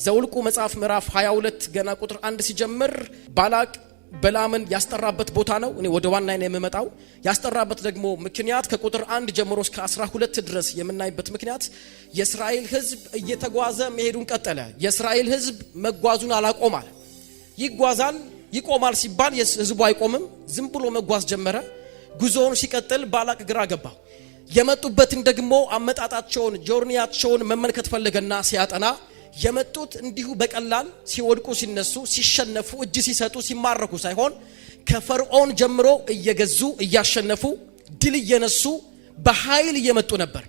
ዘውልቁ መጽሐፍ ምዕራፍ 22 ገና ቁጥር 1 ሲጀምር ባላቅ በላምን ያስጠራበት ቦታ ነው። እኔ ወደ ዋና ላይ የምመጣው ያስጠራበት ደግሞ ምክንያት ከቁጥር 1 ጀምሮ እስከ 12 ድረስ የምናይበት ምክንያት የእስራኤል ሕዝብ እየተጓዘ መሄዱን ቀጠለ። የእስራኤል ሕዝብ መጓዙን አላቆማል። ይጓዛል ይቆማል ሲባል ሕዝቡ አይቆምም፣ ዝም ብሎ መጓዝ ጀመረ። ጉዞውን ሲቀጥል ባላቅ ግራ ገባው። የመጡበትን ደግሞ አመጣጣቸውን ጆርኒያቸውን መመልከት ፈለገና ሲያጠና የመጡት እንዲሁ በቀላል ሲወድቁ ሲነሱ ሲሸነፉ እጅ ሲሰጡ ሲማረኩ ሳይሆን ከፈርዖን ጀምሮ እየገዙ እያሸነፉ ድል እየነሱ በኃይል እየመጡ ነበር።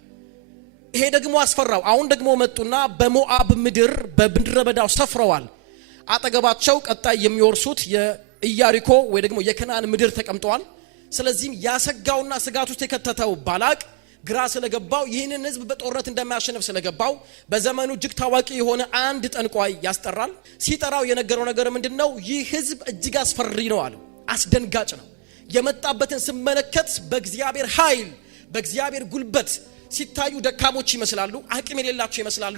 ይሄ ደግሞ አስፈራው። አሁን ደግሞ መጡና በሞዓብ ምድር በምድረ በዳው ሰፍረዋል። አጠገባቸው ቀጣይ የሚወርሱት የኢያሪኮ ወይ ደግሞ የከናን ምድር ተቀምጠዋል። ስለዚህም ያሰጋውና ስጋት ውስጥ የከተተው ባላቅ ግራ ስለገባው ይህንን ሕዝብ በጦርነት እንደማያሸንፍ ስለገባው በዘመኑ እጅግ ታዋቂ የሆነ አንድ ጠንቋይ ያስጠራል። ሲጠራው የነገረው ነገር ምንድነው? ይህ ሕዝብ እጅግ አስፈሪ ነው አለው። አስደንጋጭ ነው። የመጣበትን ስመለከት በእግዚአብሔር ኃይል በእግዚአብሔር ጉልበት ሲታዩ ደካሞች ይመስላሉ፣ አቅም የሌላቸው ይመስላሉ።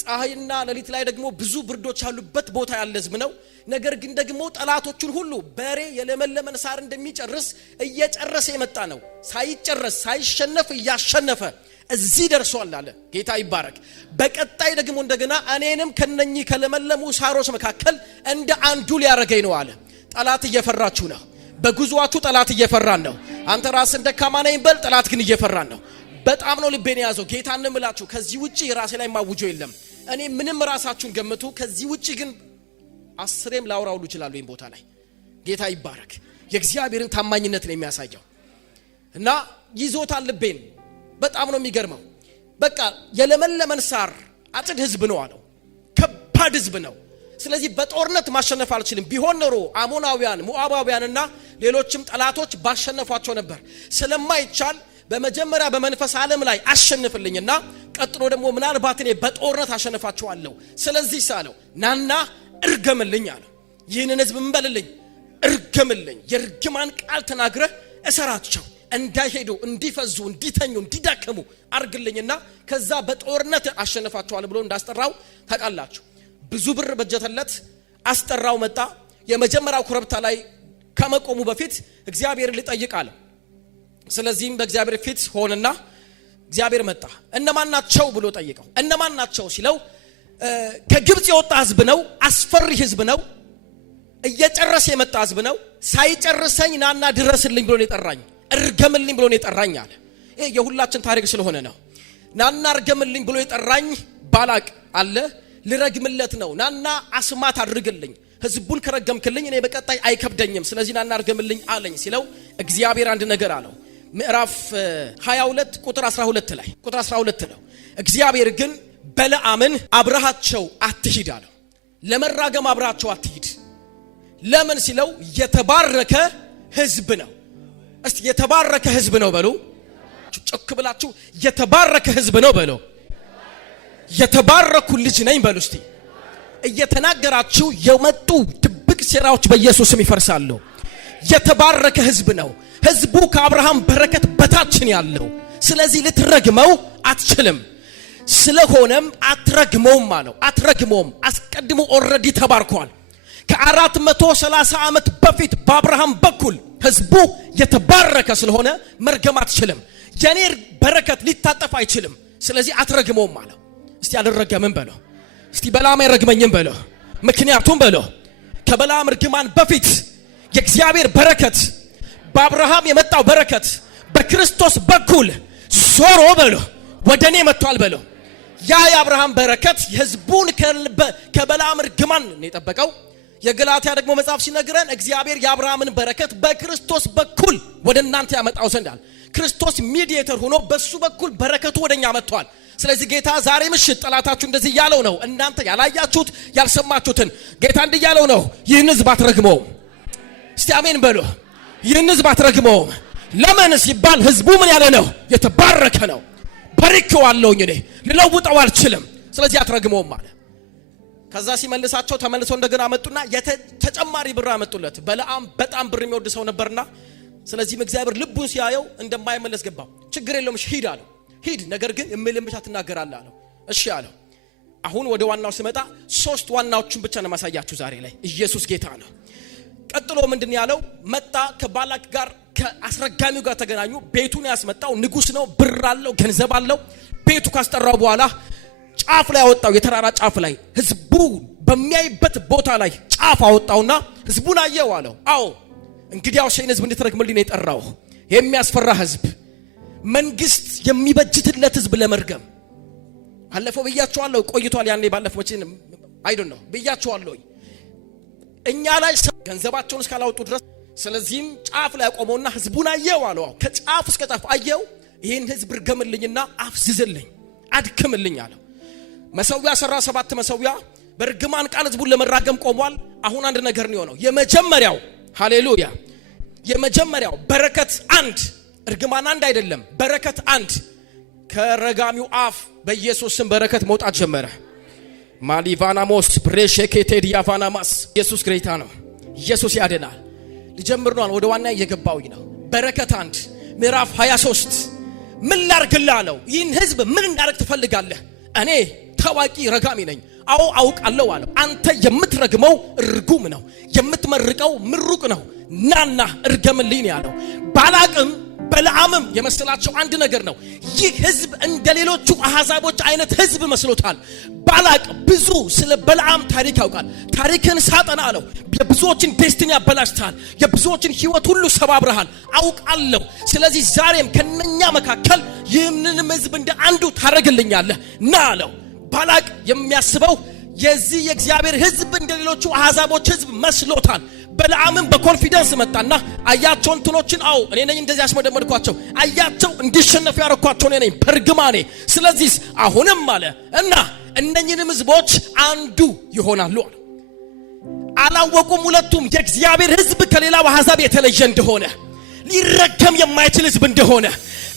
ፀሐይና ሌሊት ላይ ደግሞ ብዙ ብርዶች ያሉበት ቦታ ያለ ሕዝብ ነው። ነገር ግን ደግሞ ጠላቶቹን ሁሉ በሬ የለመለመን ሳር እንደሚጨርስ እየጨረሰ የመጣ ነው። ሳይጨረስ ሳይሸነፍ እያሸነፈ እዚህ ደርሷል አለ። ጌታ ይባረክ። በቀጣይ ደግሞ እንደገና እኔንም ከነኚህ ከለመለሙ ሳሮች መካከል እንደ አንዱ ሊያረገኝ ነው አለ። ጠላት እየፈራችሁ ነው። በጉዟችሁ ጠላት እየፈራን ነው። አንተ ራስን ደካማ ነኝ በል፣ ጠላት ግን እየፈራን ነው። በጣም ነው ልቤን ያዘው። ጌታን እንምላችሁ ከዚህ ውጪ ራሴ ላይ ማውጆ የለም። እኔ ምንም ራሳችሁን ገምቱ። ከዚህ ውጪ ግን አስሬም ላውራውሉ ይችላል ወይም ቦታ ላይ ጌታ ይባረክ። የእግዚአብሔርን ታማኝነት ነው የሚያሳየው እና ይዞታል ልቤን። በጣም ነው የሚገርመው። በቃ የለመለመን ሳር አጭድ ሕዝብ ነው አለው። ከባድ ሕዝብ ነው። ስለዚህ በጦርነት ማሸነፍ አልችልም። ቢሆን ኖሮ አሞናውያን ሞዓባውያንና ሌሎችም ጠላቶች ባሸነፏቸው ነበር። ስለማይቻል በመጀመሪያ በመንፈስ ዓለም ላይ አሸንፍልኝና ቀጥሎ ደግሞ ምናልባት እኔ በጦርነት አሸንፋቸዋለሁ። ስለዚህ ሳለው ናና እርገምልኝ አለ። ይህንን ሕዝብ እንበልልኝ፣ እርገምልኝ፣ የርግማን ቃል ተናግረህ እሰራቸው፣ እንዳይሄዱ እንዲፈዙ እንዲተኙ እንዲዳከሙ አርግልኝና ከዛ በጦርነት አሸንፋቸዋለሁ ብሎ እንዳስጠራው ታውቃላችሁ። ብዙ ብር በጀተለት አስጠራው። መጣ። የመጀመሪያው ኮረብታ ላይ ከመቆሙ በፊት እግዚአብሔርን ሊጠይቅ አለ። ስለዚህም በእግዚአብሔር ፊት ሆነና እግዚአብሔር መጣ። እነማን ናቸው ብሎ ጠይቀው። እነማን ናቸው ሲለው ከግብጽ የወጣ ሕዝብ ነው። አስፈሪ ሕዝብ ነው። እየጨረሰ የመጣ ሕዝብ ነው። ሳይጨርሰኝ ናና ድረስልኝ ብሎ ነው የጠራኝ፣ እርገምልኝ ብሎ ነው የጠራኝ አለ። ይሄ የሁላችን ታሪክ ስለሆነ ነው። ናና እርገምልኝ ብሎ የጠራኝ ባላቅ አለ። ልረግምለት ነው። ናና አስማት አድርግልኝ፣ ሕዝቡን ከረገምክልኝ እኔ በቀጣይ አይከብደኝም። ስለዚህ ናና እርገምልኝ አለኝ ሲለው እግዚአብሔር አንድ ነገር አለው። ምዕራፍ 22 ቁጥር 12 ላይ ቁጥር 12 ነው። እግዚአብሔር ግን በለዓምን አብረሃቸው አትሂድ አለው። ለመራገም አብረሃቸው አትሂድ። ለምን ሲለው የተባረከ ሕዝብ ነው። እስቲ የተባረከ ሕዝብ ነው በሉ። ጮክ ብላችሁ የተባረከ ሕዝብ ነው በሉ። የተባረኩ ልጅ ነኝ በሉ። እስቲ እየተናገራችሁ የመጡ ድብቅ ሴራዎች በኢየሱስም ይፈርሳሉ። የተባረከ ሕዝብ ነው። ሕዝቡ ከአብርሃም በረከት በታችን ያለው። ስለዚህ ልትረግመው አትችልም። ስለሆነም አትረግመውም አለው። አትረግመውም። አስቀድሞ ኦልሬዲ ተባርኳል። ከ430 ዓመት በፊት በአብርሃም በኩል ሕዝቡ የተባረከ ስለሆነ መርገም አትችልም። የኔ በረከት ሊታጠፍ አይችልም። ስለዚህ አትረግመውም አለው። እስቲ አልረገምም በለው። እስቲ በለዓም አይረግመኝም በለው። ምክንያቱም በለው ከበለዓም እርግማን በፊት የእግዚአብሔር በረከት በአብርሃም የመጣው በረከት በክርስቶስ በኩል ዞሮ በለው ወደኔ መጥቷል በለው። ያ የአብርሃም በረከት ሕዝቡን ከበለዓም እርግማን ነው የጠበቀው። የገላትያ ደግሞ መጽሐፍ ሲነግረን እግዚአብሔር የአብርሃምን በረከት በክርስቶስ በኩል ወደ እናንተ ያመጣው ዘንድ አለ። ክርስቶስ ሚዲయేተር ሆኖ በሱ በኩል በረከቱ ወደኛ መጥቷል። ስለዚህ ጌታ ዛሬ ምሽት ጠላታችሁ እንደዚህ ያለው ነው። እናንተ ያላያችሁት ያልሰማችሁትን ጌታ እንዲህ ያለው ነው። ይህን ሕዝብ አትረግመው። እስቲ አሜን በሉ። ይህን ሕዝብ አትረግመው። ለምን ሲባል ሕዝቡ ምን ያለ ነው? የተባረከ ነው። ባርኬዋለሁኝ፣ እኔ ልለውጠው አልችልም። ስለዚህ አትረግመውም አለ። ከዛ ሲመልሳቸው ተመልሰው እንደገና መጡና ተጨማሪ ብር አመጡለት። በለዓም በጣም ብር የሚወድ ሰው ነበርና ስለዚህም እግዚአብሔር ልቡን ሲያየው እንደማይመለስ ገባው። ችግር የለውም ሂድ አለው። ሂድ ነገር ግን እምልም ብቻ ትናገራለህ አለው። እሺ አለው። አሁን ወደ ዋናው ስመጣ 3 ዋናዎችን ብቻ ነው ማሳያችሁ ዛሬ ላይ። ኢየሱስ ጌታ ነው። ቀጥሎ ምንድን ያለው? መጣ ከባላቅ ጋር ከአስረጋሚው ጋር ተገናኙ። ቤቱን ያስመጣው ንጉስ ነው፣ ብር አለው፣ ገንዘብ አለው። ቤቱ ካስጠራው በኋላ ጫፍ ላይ አወጣው፣ የተራራ ጫፍ ላይ ህዝቡ በሚያይበት ቦታ ላይ ጫፍ አወጣውና ህዝቡን አየው አለው። አዎ እንግዲያው ሸይን ህዝብ እንድትረግምልኝ ነው የጠራው። የሚያስፈራ ህዝብ፣ መንግስት የሚበጅትለት ህዝብ ለመርገም አለፈው ብያቸዋለሁ። ቆይቷል ያኔ ባለፈው መቼም አይ ዶንት ኖ ብያቸዋለሁ። እኛ ላይ ገንዘባቸውን እስካላወጡ ድረስ ስለዚህም ጫፍ ላይ አቆመውና ህዝቡን አየው አለው። ከጫፍ እስከ ጫፍ አየው። ይሄን ህዝብ ርገምልኝና አፍዝዝልኝ አድክምልኝ አለው። መሰዊያ ሰራ፣ 7 መሰዊያ በርግማን ቃል ህዝቡን ለመራገም ቆሟል። አሁን አንድ ነገር ነው የሆነው። የመጀመሪያው ሃሌሉያ፣ የመጀመሪያው በረከት 1 እርግማን 1 አይደለም፣ በረከት 1 ከረጋሚው አፍ በኢየሱስ ስም በረከት መውጣት ጀመረ። ማሊቫናሞስ ብሬሼኬቴ ዲያቫናማስ። ኢየሱስ ጌታ ነው። ኢየሱስ ያድናል። ልጀምር ነው ወደ ዋና እየገባውኝ ነው። በረከት 1 ምዕራፍ 23 ምን ላርግልህ አለው። ይህን ህዝብ ምን እንዳረግ ትፈልጋለህ? እኔ ታዋቂ ረጋሚ ነኝ። አዎ አውቃለሁ አለው። አንተ የምትረግመው ርጉም ነው፣ የምትመርቀው ምሩቅ ነው። ናና እርገምልኝ ያለው። ባላቅም በለዓምም የመሰላቸው አንድ ነገር ነው። ይህ ህዝብ እንደሌሎቹ አህዛቦች አይነት ህዝብ መስሎታል። ባላቅ ብዙ ስለ በለዓም ታሪክ ያውቃል። ታሪክን ሳጠና አለው የብዙዎችን ዴስቲኒ ያበላሽታል፣ የብዙዎችን ህይወት ሁሉ ሰባብረሃል አውቃለሁ። ስለዚህ ዛሬም ከነኛ መካከል ይህንን ህዝብ እንደ አንዱ ታረግልኛለህ ና አለው። ባላቅ የሚያስበው የዚህ የእግዚአብሔር ህዝብ እንደሌሎቹ አህዛቦች ህዝብ መስሎታል። በለዓምም በኮንፊደንስ መጣና አያቸው እንትኖችን አው እኔ ነኝ እንደዚህ ያስመደመድኳቸው፣ አያቸው እንዲሸነፉ ያረኳቸው እኔ ነኝ በርግማኔ። ስለዚህ አሁንም አለ እና እነኚህንም ህዝቦች አንዱ ይሆናሉ አለ። አላወቁም ሁለቱም የእግዚአብሔር ህዝብ ከሌላው አህዛብ የተለየ እንደሆነ፣ ሊረገም የማይችል ህዝብ እንደሆነ፣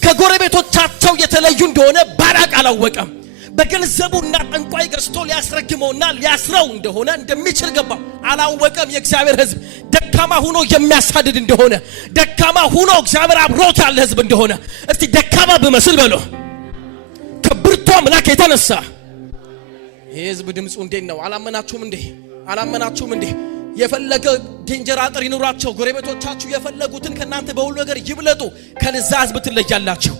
ከጎረቤቶቻቸው የተለዩ እንደሆነ ባላቅ አላወቀም። በገንዘቡና ጠንቋይ ገዝቶ ሊያስረግመውና ሊያስረው እንደሆነ እንደሚችል ገባው። አላወቀም የእግዚአብሔር ህዝብ ደካማ ሆኖ የሚያሳድድ እንደሆነ፣ ደካማ ሆኖ እግዚአብሔር አብሮት ያለ ህዝብ እንደሆነ። እስቲ ደካማ በመስል በሎ ከብርቱ አምላክ የተነሳ ይህ ህዝብ ድምፁ እንዴት ነው? አላመናችሁም እንዴ? አላመናችሁም እንዴ? የፈለገ ዴንጀር አጥር ይኑራቸው፣ ጎረቤቶቻችሁ የፈለጉትን ከናንተ በሁሉ ነገር ይብለጡ፣ ከዛ ህዝብ ትለያላችሁ።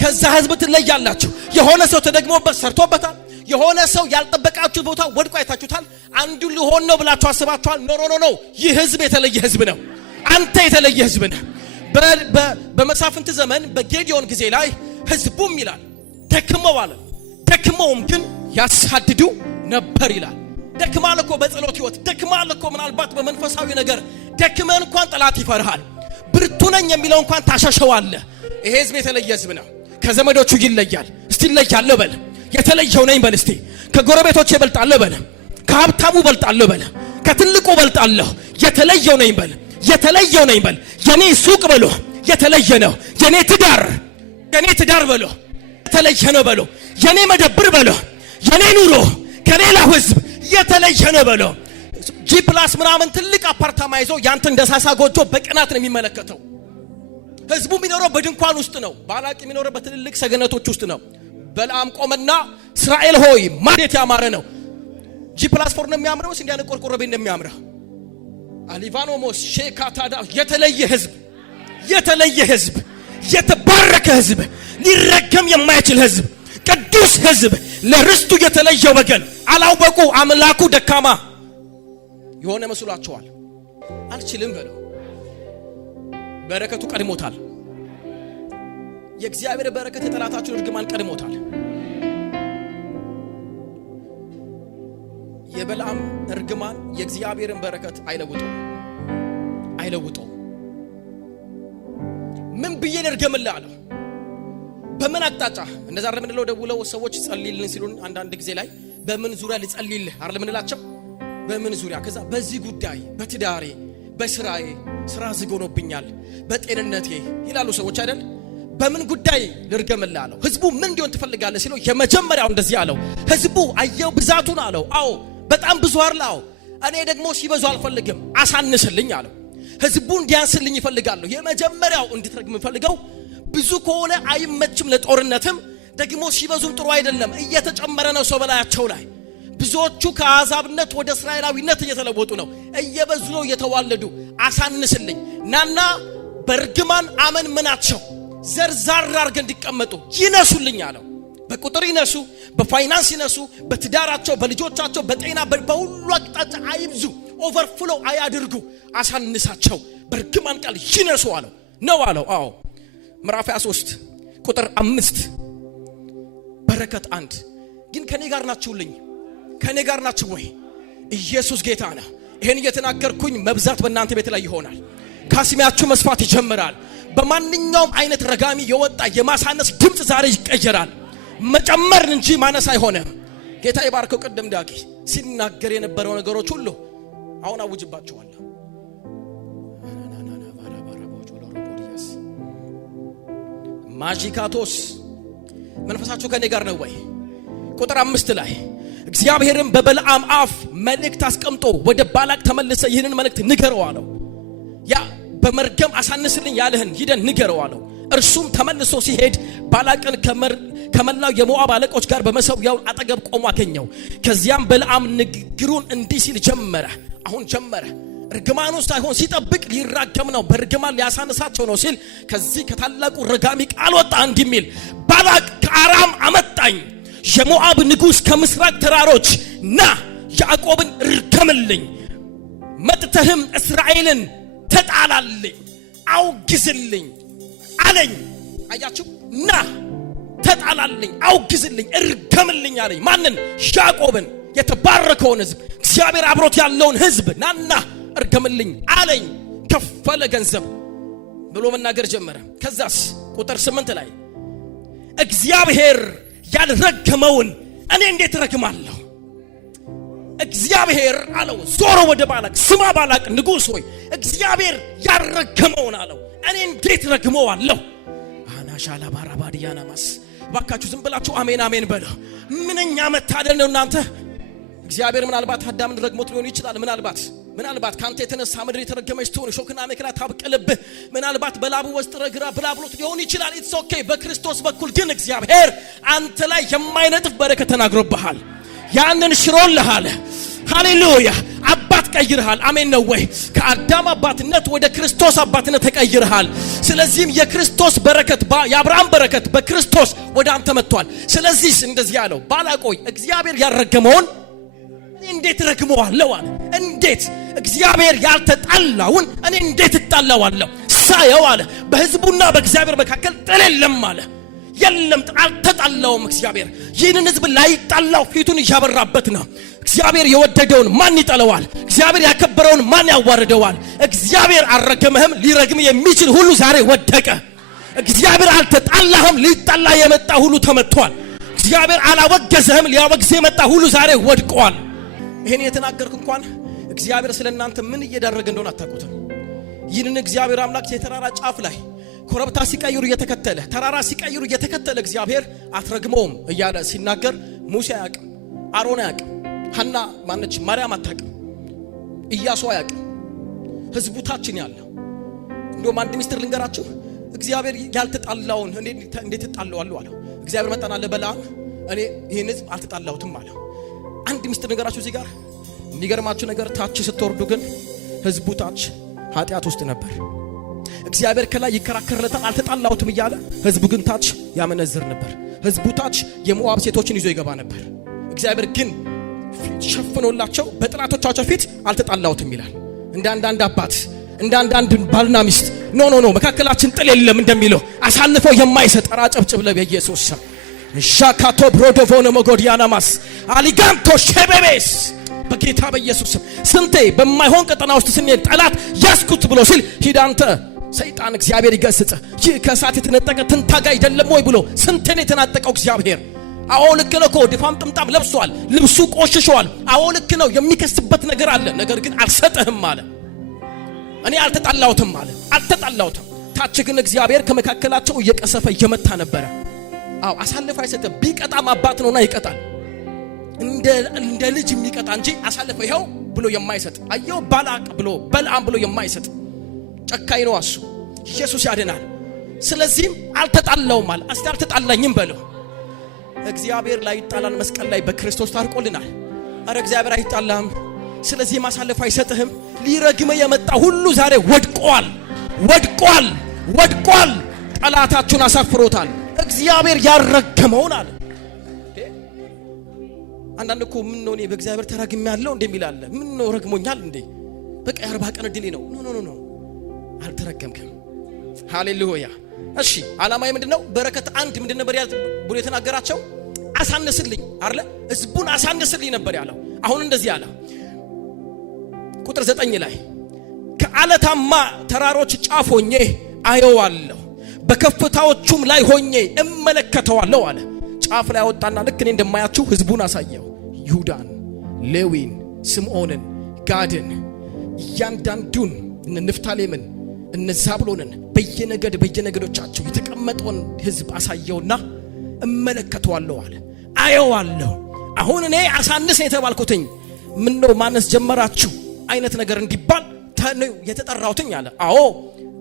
ከዛ ህዝብ ትለያላችሁ። የሆነ ሰው ተደግሞበት ሰርቶበታል። የሆነ ሰው ያልጠበቃችሁ ቦታ ወድቆ አይታችሁታል። አንዱ ሊሆን ነው ብላችሁ አስባችኋል። ኖ ይህ ህዝብ የተለየ ህዝብ ነው። አንተ የተለየ ህዝብ ነህ። በመሳፍንት ዘመን በጌዲዮን ጊዜ ላይ ህዝቡም ይላል ደክመው አለ። ደክመውም ግን ያሳድዱ ነበር ይላል። ደክማል እኮ በጸሎት ህይወት ደክማል እኮ ምናልባት በመንፈሳዊ ነገር ደክመን እንኳን ጠላት ይፈርሃል። ብርቱ ነኝ የሚለው እንኳን ታሸሸዋለህ። ይሄ ህዝብ የተለየ ህዝብ ነው። ከዘመዶቹ ይለያል። እስቲ ይለያል በል። የተለየው ነኝ በል። እስቲ ከጎረቤቶቼ እበልጣለሁ በል። ከሀብታሙ እበልጣለሁ በል። ከትልቁ እበልጣለሁ። የተለየው ነኝ በል። የተለየው ነኝ በል። የኔ ሱቅ በሎ የተለየ ነው። የኔ ትዳር በሎ የተለየ ነው በሎ። የኔ መደብር በሎ የኔ ኑሮ ከሌላው ህዝብ የተለየ ነው በሎ። ጂ+ ምናምን ትልቅ አፓርታማ ይዞ ያንተ እንደሳሳ ጎጆ በቅናት ነው የሚመለከተው። ህዝቡ የሚኖረው በድንኳን ውስጥ ነው። ባላቅ የሚኖረው በትልልቅ ሰገነቶች ውስጥ ነው። በለዓም ቆመና እስራኤል ሆይ ማዴት ያማረ ነው። ጂ+4 ነው የሚያምረው እንዲያን ቆርቆሮ ቤት እንደሚያምረው አሊቫኖሞስ ሼካታዳ የተለየ ህዝብ፣ የተለየ ህዝብ፣ የተባረከ ህዝብ፣ ሊረገም የማይችል ህዝብ፣ ቅዱስ ህዝብ፣ ለርስቱ የተለየ ወገን። አላወቁ አምላኩ ደካማ የሆነ መስሏቸዋል። አልችልም በለው። በረከቱ ቀድሞታል። የእግዚአብሔር በረከት የጠላታችሁን እርግማን ቀድሞታል። የበለዓም እርግማን የእግዚአብሔርን በረከት አይለውጠው። ምን ብዬ ልርገምልህ አለ። በምን አቅጣጫ እንደዛ አይደለም ደውለው ሰዎች ጸልይልን ሲሉን አንዳንድ ጊዜ ላይ በምን ዙሪያ ልጸልይልህ አይደለም እንላቸው። በምን ዙሪያ? ከዛ በዚህ ጉዳይ በትዳሬ በስራዬ ስራ ዝጎኖብኛል፣ በጤንነቴ ይላሉ ሰዎች አይደል? በምን ጉዳይ ልርገምልህ አለው። ህዝቡ ምን እንዲሆን ትፈልጋለህ ሲለው የመጀመሪያው እንደዚህ አለው። ህዝቡ አየው ብዛቱን አለው። አዎ በጣም ብዙ አርላው። እኔ ደግሞ ሲበዙ አልፈልግም፣ አሳንስልኝ አለው። ህዝቡ እንዲያንስልኝ ይፈልጋለሁ። የመጀመሪያው እንድትረግም ፈልገው ብዙ ከሆነ አይመችም ለጦርነትም፣ ደግሞ ሲበዙም ጥሩ አይደለም። እየተጨመረ ነው ሰው በላያቸው ላይ። ብዙዎቹ ከአሕዛብነት ወደ እስራኤላዊነት እየተለወጡ ነው። እየበዙ ነው እየተዋለዱ። አሳንስልኝ ናና በርግማን አመን ምናቸው ዘርዛር አድርገው እንዲቀመጡ ይነሱልኝ አለው። በቁጥር ይነሱ፣ በፋይናንስ ይነሱ፣ በትዳራቸው፣ በልጆቻቸው፣ በጤና በሁሉ አቅጣጫ አይብዙ፣ ኦቨርፍሎ አያድርጉ፣ አሳንሳቸው፣ በርግማን ቃል ይነሱ አለው ነው አለው። አዎ ምዕራፍ 23 ቁጥር 5 በረከት 1 ግን ከኔ ጋር ናችሁልኝ? ከኔ ጋር ናችሁ ወይ? ኢየሱስ ጌታ ነው። ይሄን እየተናገርኩኝ መብዛት በእናንተ ቤት ላይ ይሆናል። ካስሚያችሁ መስፋት ይጀምራል። በማንኛውም አይነት ረጋሚ የወጣ የማሳነስ ድምጽ ዛሬ ይቀየራል። መጨመር እንጂ ማነስ አይሆንም። ጌታ ይባርከው። ቅድም ዳጊ ሲናገር የነበረው ነገሮች ሁሉ አሁን አውጅባችኋለሁ። ማጂካቶስ መንፈሳችሁ ከኔ ጋር ነው ወይ? ቁጥር 5 ላይ እግዚአብሔርም በበለዓም አፍ መልእክት አስቀምጦ ወደ ባላቅ ተመልሰ ይህንን መልእክት ንገረው አለው። ያ በመርገም አሳንስልኝ ያለህን ሂደን ንገረው አለው። እርሱም ተመልሶ ሲሄድ ባላቅን ከመላው የሞዓብ አለቆች ጋር በመሰዊያው አጠገብ ቆሞ አገኘው። ከዚያም በለዓም ንግግሩን እንዲህ ሲል ጀመረ። አሁን ጀመረ። ርግማኑ ሳይሆን ሲጠብቅ ሊራገም ነው፣ በርግማን ሊያሳንሳቸው ነው ሲል ከዚህ ከታላቁ ረጋሚ ቃል ወጣ እንዲህ ሚል ባላቅ ከአራም አመጣኝ፣ የሞዓብ ንጉሥ ከምስራቅ ተራሮች ና ያዕቆብን ርገምልኝ፣ መጥተህም እስራኤልን ተጣላልኝ፣ አውግዝልኝ አለኝ። አያችሁ፣ ና ተጣላልኝ፣ አውግዝልኝ፣ እርገምልኝ አለኝ። ማንን? ያዕቆብን፣ የተባረከውን ሕዝብ፣ እግዚአብሔር አብሮት ያለውን ሕዝብ ናና እርገምልኝ አለኝ። ከፈለ ገንዘብ ብሎ መናገር ጀመረ። ከዛስ ቁጥር 8 ላይ እግዚአብሔር ያልረገመውን እኔ እንዴት ረግማለሁ? እግዚአብሔር አለው ዞሮ ወደ ባላቅ፣ ስማ ባላቅ ንጉሥ ሆይ እግዚአብሔር ያልረገመውን አለው እኔ እንዴት ረግመዋለሁ? አናሻላ ባራባዲያና ማስ ባካችሁ ዝም ብላችሁ አሜን አሜን በለው። ምንኛ መታደል ነው እናንተ። እግዚአብሔር ምናልባት አዳምን ረግሞት ሊሆን ይችላል። ምናልባት ካንተ የተነሳ ምድር የተረገመች ትሆን፣ ሾክና መከራ ታብቀልብህ። ምናልባት በላቡ ወስጥ ረግራ ብላብሎት ሊሆን ይችላል። ኢትስ ኦኬ። በክርስቶስ በኩል ግን እግዚአብሔር አንተ ላይ የማይነጥፍ በረከት ተናግሮብሃል። ያንን ሽሮልሃል። ሃሌሉያ። አባት ቀይርሃል። አሜን ነው ወይ? ከአዳም አባትነት ወደ ክርስቶስ አባትነት ተቀይርሃል። ስለዚህም የክርስቶስ በረከት የአብርሃም በረከት በክርስቶስ ወደ አንተ መጥቷል። ስለዚህ እንደዚህ ያለው ባላቆይ እግዚአብሔር ያረገመውን እንዴት ረግመዋለሁ አለ። እንዴት እግዚአብሔር ያልተጣላውን እኔ እንዴት እጣላዋለሁ? ሳየው አለ በሕዝቡና በእግዚአብሔር መካከል ጥል የለም አለ። የለም አልተጣላውም። እግዚአብሔር ይህንን ሕዝብ ላይጣላው ፊቱን እያበራበት ነው። እግዚአብሔር የወደደውን ማን ይጠለዋል? እግዚአብሔር ያከበረውን ማን ያዋርደዋል? እግዚአብሔር አልረገመህም። ሊረግም የሚችል ሁሉ ዛሬ ወደቀ። እግዚአብሔር አልተጣላህም። ሊጣላ የመጣ ሁሉ ተመቷል። እግዚአብሔር አላወገዘህም። ሊያወግዝ የመጣ ሁሉ ዛሬ ወድቋል። ይሄን የተናገርኩ እንኳን እግዚአብሔር ስለናንተ ምን እየዳረገ እንደሆነ አታውቁትም። ይህንን እግዚአብሔር አምላክ የተራራ ጫፍ ላይ ኮረብታ ሲቀይሩ እየተከተለ ተራራ ሲቀይሩ እየተከተለ እግዚአብሔር አትረግመውም እያለ ሲናገር ሙሴ አያውቅም፣ አሮን አያውቅም፣ ሐና ማነች ማርያም አታውቅም፣ ኢያሱ አያውቅም። ሕዝቡ ታችን ያለው እንደውም አንድ ሚስጥር ልንገራችሁ። እግዚአብሔር ያልተጣላውን እንዴት ተጣላዋለሁ አለው። እግዚአብሔር መጣና ለበለዓም እኔ ይሄን ሕዝብ አልተጣላሁትም አለው። አንድ ሚስጥር ነገራችሁ እዚህ ጋር የሚገርማችሁ ነገር ታች ስትወርዱ ግን ሕዝቡ ታች ኃጢአት ውስጥ ነበር። እግዚአብሔር ከላይ ይከራከርለታል አልተጣላሁትም እያለ፣ ሕዝቡ ግን ታች ያመነዝር ነበር። ሕዝቡ ታች የሞዓብ ሴቶችን ይዞ ይገባ ነበር። እግዚአብሔር ግን ሸፍኖላቸው በጥላቶቻቸው ፊት አልተጣላሁትም ይላል። እንደ አንዳንድ አባት እንደ አንዳንድ ባልና ሚስት ኖ መካከላችን ጥል የለም እንደሚለው አሳልፈው የማይሰጥ አጨብጭብ ለኢየሱስ ስም። ሻካቶ ብሮዶቮነ ሞጎዲያናማስ አሊጋንቶ ሸበቤስ በጌታ በኢየሱስ ስም። ስንቴ በማይሆን ቀጠና ውስጥ ስንሄድ ጠላት ያስኩት ብሎ ሲል ሂድ አንተ ሰይጣን እግዚአብሔር ይገስጽ። ይህ ከእሳት የተነጠቀ ትንታግ አይደለም ወይ ብሎ ስንቴን የተናጠቀው እግዚአብሔር። አዎ ልክ ነው እኮ ድፋም ጥምጣም ለብሷል፣ ልብሱ ቆሽሿል። አዎ ልክ ነው፣ የሚከስበት ነገር አለ። ነገር ግን አልሰጠህም አለ። እኔ አልተጣላሁትም አለ። አልተጣላሁትም። ታች ግን እግዚአብሔር ከመካከላቸው እየቀሰፈ እየመታ ነበረ። አዎ አሳልፎ አይሰጥም። ቢቀጣም አባት ነውና ይቀጣል። እንደ ልጅ የሚቀጣ እንጂ አሳልፎ ይሄው ብሎ የማይሰጥ አየው ባላቅ ብሎ በለዓም ብሎ የማይሰጥ ጨካኝ ነው እሱ። ኢየሱስ ያድናል። ስለዚህም አልተጣላውም አለ። አልተጣላኝም በለው። እግዚአብሔር ላይ ጣላን መስቀል ላይ በክርስቶስ ታርቆልናል። አረ እግዚአብሔር አይጣላም። ስለዚህ ማሳለፍ አይሰጥህም። ሊረግመ የመጣ ሁሉ ዛሬ ወድቋል፣ ወድቋል፣ ወድቋል። ጠላታችሁን አሳፍሮታል። እግዚአብሔር ያረገመውን አለ። አንዳንድ እኮ ምን ነው እኔ በእግዚአብሔር ተረግሜያለሁ እንደሚላለ ምን ነው ረግሞኛል እንዴ? በቃ 40 ቀን እድሌ ነው። ኖ አልተረገምክም። ሃሌሉያ። እሺ ዓላማዬ ምንድነው? በረከት አንድ ምንድነው ነበር ብሎ የተናገራቸው? አሳነስልኝ አይደለ? ህዝቡን አሳነስልኝ ነበር ያለው። አሁን እንደዚህ አለ ቁጥር 9 ላይ ከዓለታማ ተራሮች ጫፍ ሆኜ አየዋለሁ፣ በከፍታዎቹም ላይ ሆኜ እመለከተዋለሁ አለ። ጫፍ ላይ አወጣና ልክ እኔ እንደማያችሁ ህዝቡን አሳየው። ይሁዳን፣ ሌዊን፣ ስምዖንን፣ ጋድን እያንዳንዱን ንፍታሌምን እነ ዛብሎንን በየነገዶቻቸው የተቀመጠውን ህዝብ አሳየውና እመለከተዋለሁ አለ። አየዋለሁ። አሁን እኔ አሳንስ የተባልኩትኝ ምን ነው ማነስ ጀመራችሁ አይነት ነገር እንዲባል የተጠራውትኝ አለ። አዎ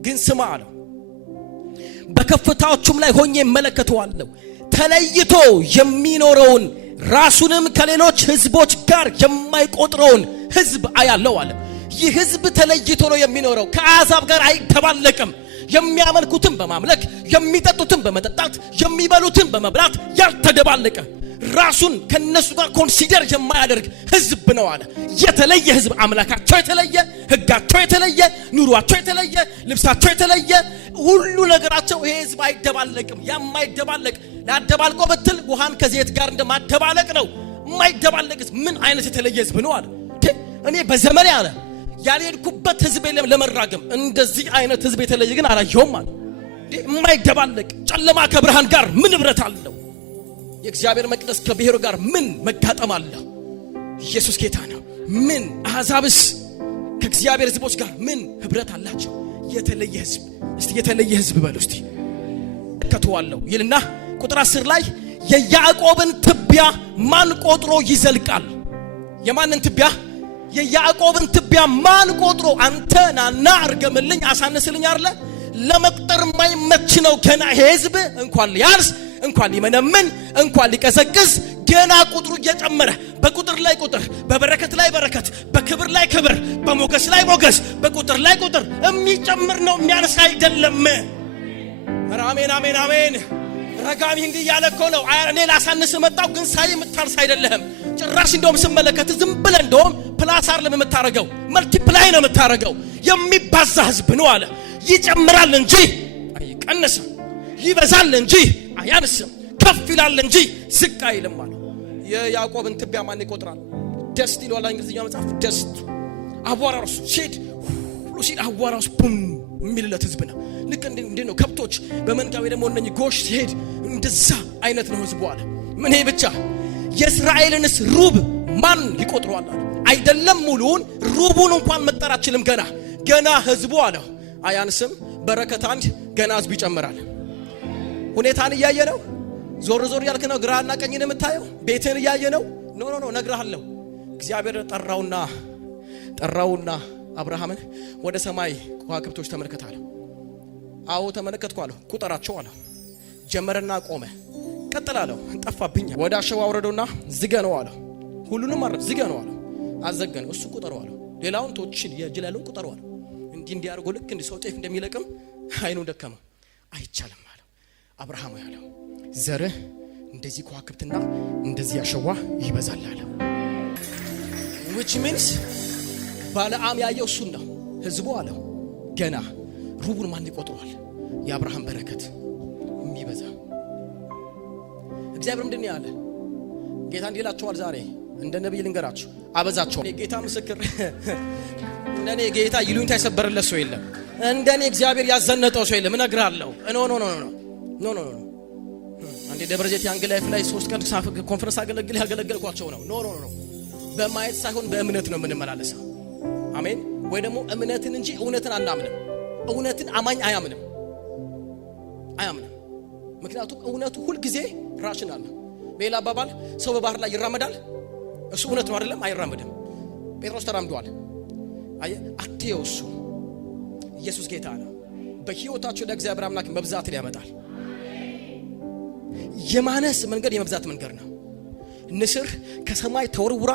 ግን ስማ አለው። በከፍታዎቹም ላይ ሆኜ እመለከተዋለሁ፣ ተለይቶ የሚኖረውን ራሱንም ከሌሎች ህዝቦች ጋር የማይቆጥረውን ህዝብ አያለው አለ። ይህ ህዝብ ተለይቶ ነው የሚኖረው፣ ከአሕዛብ ጋር አይተባለቅም። የሚያመልኩትን በማምለክ የሚጠጡትን በመጠጣት የሚበሉትን በመብላት ያልተደባለቀ ራሱን ከነሱ ጋር ኮንሲደር የማያደርግ ህዝብ ነው አለ። የተለየ ህዝብ፣ አምላካቸው የተለየ፣ ህጋቸው የተለየ፣ ኑሯቸው የተለየ፣ ልብሳቸው የተለየ፣ ሁሉ ነገራቸው። ይሄ ህዝብ አይደባለቅም። የማይደባለቅ ላደባልቆ ብትል ውሃን ከዘይት ጋር እንደማደባለቅ ነው። የማይደባለቅ ህዝብ ምን አይነት የተለየ ህዝብ ነው አለ። እኔ በዘመኔ አለ ያልሄድኩበት ህዝብ የለም ለመራገም። እንደዚህ አይነት ህዝብ የተለየ ግን አላየሁም አለ። የማይደባለቅ ጨለማ ከብርሃን ጋር ምን ህብረት አለው? የእግዚአብሔር መቅደስ ከብሔሩ ጋር ምን መጋጠም አለው? ኢየሱስ ጌታ ነው። ምን አሕዛብስ ከእግዚአብሔር ህዝቦች ጋር ምን ህብረት አላቸው? የተለየ ህዝብ። እስቲ የተለየ ህዝብ በሉ እስቲ። ከተዋለው ይልና ቁጥር 10 ላይ የያዕቆብን ትቢያ ማን ቆጥሮ ይዘልቃል? የማንን ትቢያ? የያዕቆብን ትቢያ ማን ቆጥሮ? አንተ ናና አርገምልኝ አሳነስልኝ አይደለ? ለመቁጠር የማይመች ነው። ገና ህዝብ እንኳን ሊያርስ እንኳን ሊመነምን እንኳን ሊቀዘቅዝ ገና ቁጥሩ እየጨመረ በቁጥር ላይ ቁጥር፣ በበረከት ላይ በረከት፣ በክብር ላይ ክብር፣ በሞገስ ላይ ሞገስ፣ በቁጥር ላይ ቁጥር የሚጨምር ነው፣ የሚያነሳ አይደለም። አሜን አሜን አሜን። ረጋሚ እንግዲህ ያለ እኮ ነው። እኔ ላሳንስ መጣው ግን ሳይ የምታርስ አይደለም። ጭራሽ እንደውም ስመለከት ዝም ብለህ እንደውም ፕላስ አይደለም የምታረገው፣ መልቲፕላይ ነው የምታረገው። የሚባዛ ህዝብ ነው አለ። ይጨምራል እንጂ አይቀንስም፣ ይበዛል እንጂ አያንስም፣ ከፍ ይላል እንጂ ዝቅ አይልም አለ። የያዕቆብን ትቢያ ማን ይቆጥራል? ደስት ይሏል እንግሊዝኛው መጽሐፍ። ደስት አቧራው ሲድ ሁሉ ሲድ አቧራው ቡም የሚልለት ህዝብ ነው። ልክ እንዴ ነው ከብቶች በመንጋው ደግሞ እነኚህ ጎሽ ሲሄድ እንደዛ አይነት ነው ህዝቡ አለ። ምን ይሄ ብቻ የእስራኤልንስ ሩብ ማን ይቆጥረዋል አለ። አይደለም ሙሉውን ሩቡን እንኳን መቁጠር አችልም። ገና ህዝቡ አለ አያንስም። በረከት አንድ ገና ህዝብ ይጨምራል። ሁኔታን እያየ ነው። ዞር ያልክ ነው። ግራና ቀኝን የምታየው ቤትን እያየ ነው። ኖ ነግርሃለሁ። እግዚአብሔር ጠራውና አብርሃምን ወደ ሰማይ ከዋክብቶች ተመልከታለሁ። አዎ ተመለከትኩ አለው። ቁጠራቸው አለው። ጀመረና ቆመ። ቀጥላለሁ ጠፋብኝ። ወደ አሸዋ አውረደውና ዝገነው አለው። ሁሉንም አረብ ዝገነው አለው። አዘገነው። እሱ ቁጠረው አለው። ሌላውን ቶችን የጅላለው ቁጠረው አለው። እንዲህ አድርጎ ልክ እንደ ሰው ጤፍ እንደሚለቅም አይኑ ደከመው። አይቻልም አለው። አብርሃም ያለው ዘርህ እንደዚህ ከዋክብትና እንደዚህ አሸዋ ይበዛል አለው። which means ባለዓም ያየው እሱን ነው። ህዝቡ አለው ገና ሩቡን ማን ይቆጥረዋል? የአብርሃም በረከት የሚበዛ እግዚአብሔር ምንድነው ያለ? ጌታ እንዲላቸዋል ዛሬ እንደ ነብይ ልንገራችሁ አበዛቸው። ጌታ ምስክር እንደኔ ጌታ ይሉኝታ የሰበረለት ሰው የለም። እንደኔ እግዚአብሔር ያዘነጠው ሰው የለም። እነግራለሁ። ኖ አንዴ ደብረ ዘይት ያንግ ላይፍ ላይ 3 ቀን ኮንፈረንስ ያገለገልኳቸው ነው። ኖ በማየት ሳይሆን በእምነት ነው የምንመላለሰው። አሜን። ወይ ደግሞ እምነትን እንጂ እውነትን አናምንም። እውነትን አማኝ አያምንም። ምክንያቱም እውነቱ ሁሉ ጊዜ ራሽናል ነው። በሌላ አባባል ሰው በባህር ላይ ይራመዳል። እሱ እውነት ነው አይደለም? አይራመድም። ጴጥሮስ ተራምዷል። አትየው እሱ ኢየሱስ ጌታ ነው። በህይወታችሁ ለእግዚአብሔር አምላክ መብዛትን ያመጣል። የማነስ መንገድ የመብዛት መንገድ ነው። ንስር ከሰማይ ተወርውራ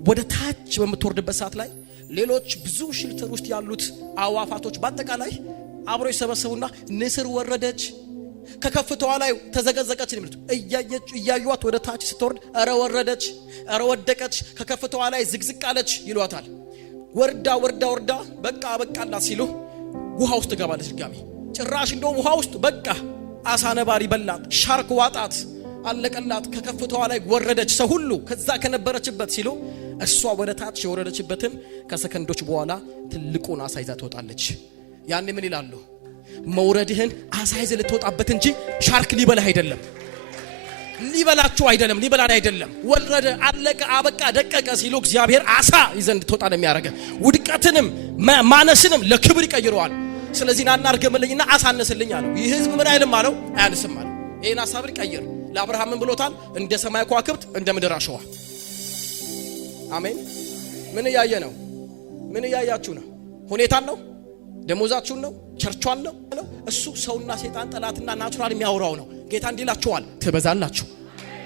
ወደ ታች በምትወርድበት ሰዓት ላይ ሌሎች ብዙ ሽልተር ውስጥ ያሉት አዋፋቶች በአጠቃላይ አብሮ ይሰበሰቡና ንስር ወረደች ከከፍታዋ ላይ ተዘቀዘቀች የሚሉት እያዩዋት ወደ ታች ስትወርድ አረ ወረደች አረ ወደቀች ከከፍታዋ ላይ ዝግዝቅ አለች ይሏታል። ወርዳ በቃ በቃላት ሲሉ ውሃ ውስጥ ገባለች ድጋሚ። ጭራሽ እንደውም ውሃ ውስጥ በቃ አሳ ነባሪ በላት፣ ሻርክ ዋጣት፣ አለቀላት። ከከፍታዋ ላይ ወረደች ሰው ሁሉ ከዛ ከነበረችበት ሲሉ እሷ ወደ ታች የወረደችበትን ከሰከንዶች በኋላ ትልቁን አሳ ይዛ ትወጣለች። ያን ምን ይላሉ? መውረድህን አሳ ይዘ ልትወጣበት እንጂ ሻርክ ሊበላህ አይደለም፣ ሊበላችሁ አይደለም፣ ሊበላን አይደለም። ወረደ አለቀ አበቃ ደቀቀ ሲሉ እግዚአብሔር አሳ ይዘን እንድትወጣ ነው የሚያደርገው። ውድቀትንም ማነስንም ለክብር ይቀይረዋል። ስለዚህ ናና አርገምልኝና አሳነስልኝ አለው። ይህ ህዝብ ምን አይልም አለው፣ አያንስም አለው። ይሄን ሐሳብ ቀይር። ለአብርሃም ምን ብሎታል? እንደ ሰማይ ከዋክብት እንደ ምድር አሸዋ። አሜን። ምን ያያየ ነው? ምን ያያያችሁ ነው? ሁኔታን ነው? ደሞዛችሁን ነው? ቸርቿን ነው? እሱ ሰውና ሰይጣን ጠላትና ናቹራል የሚያወራው ነው። ጌታ እንዲላችኋል ትበዛላችሁ።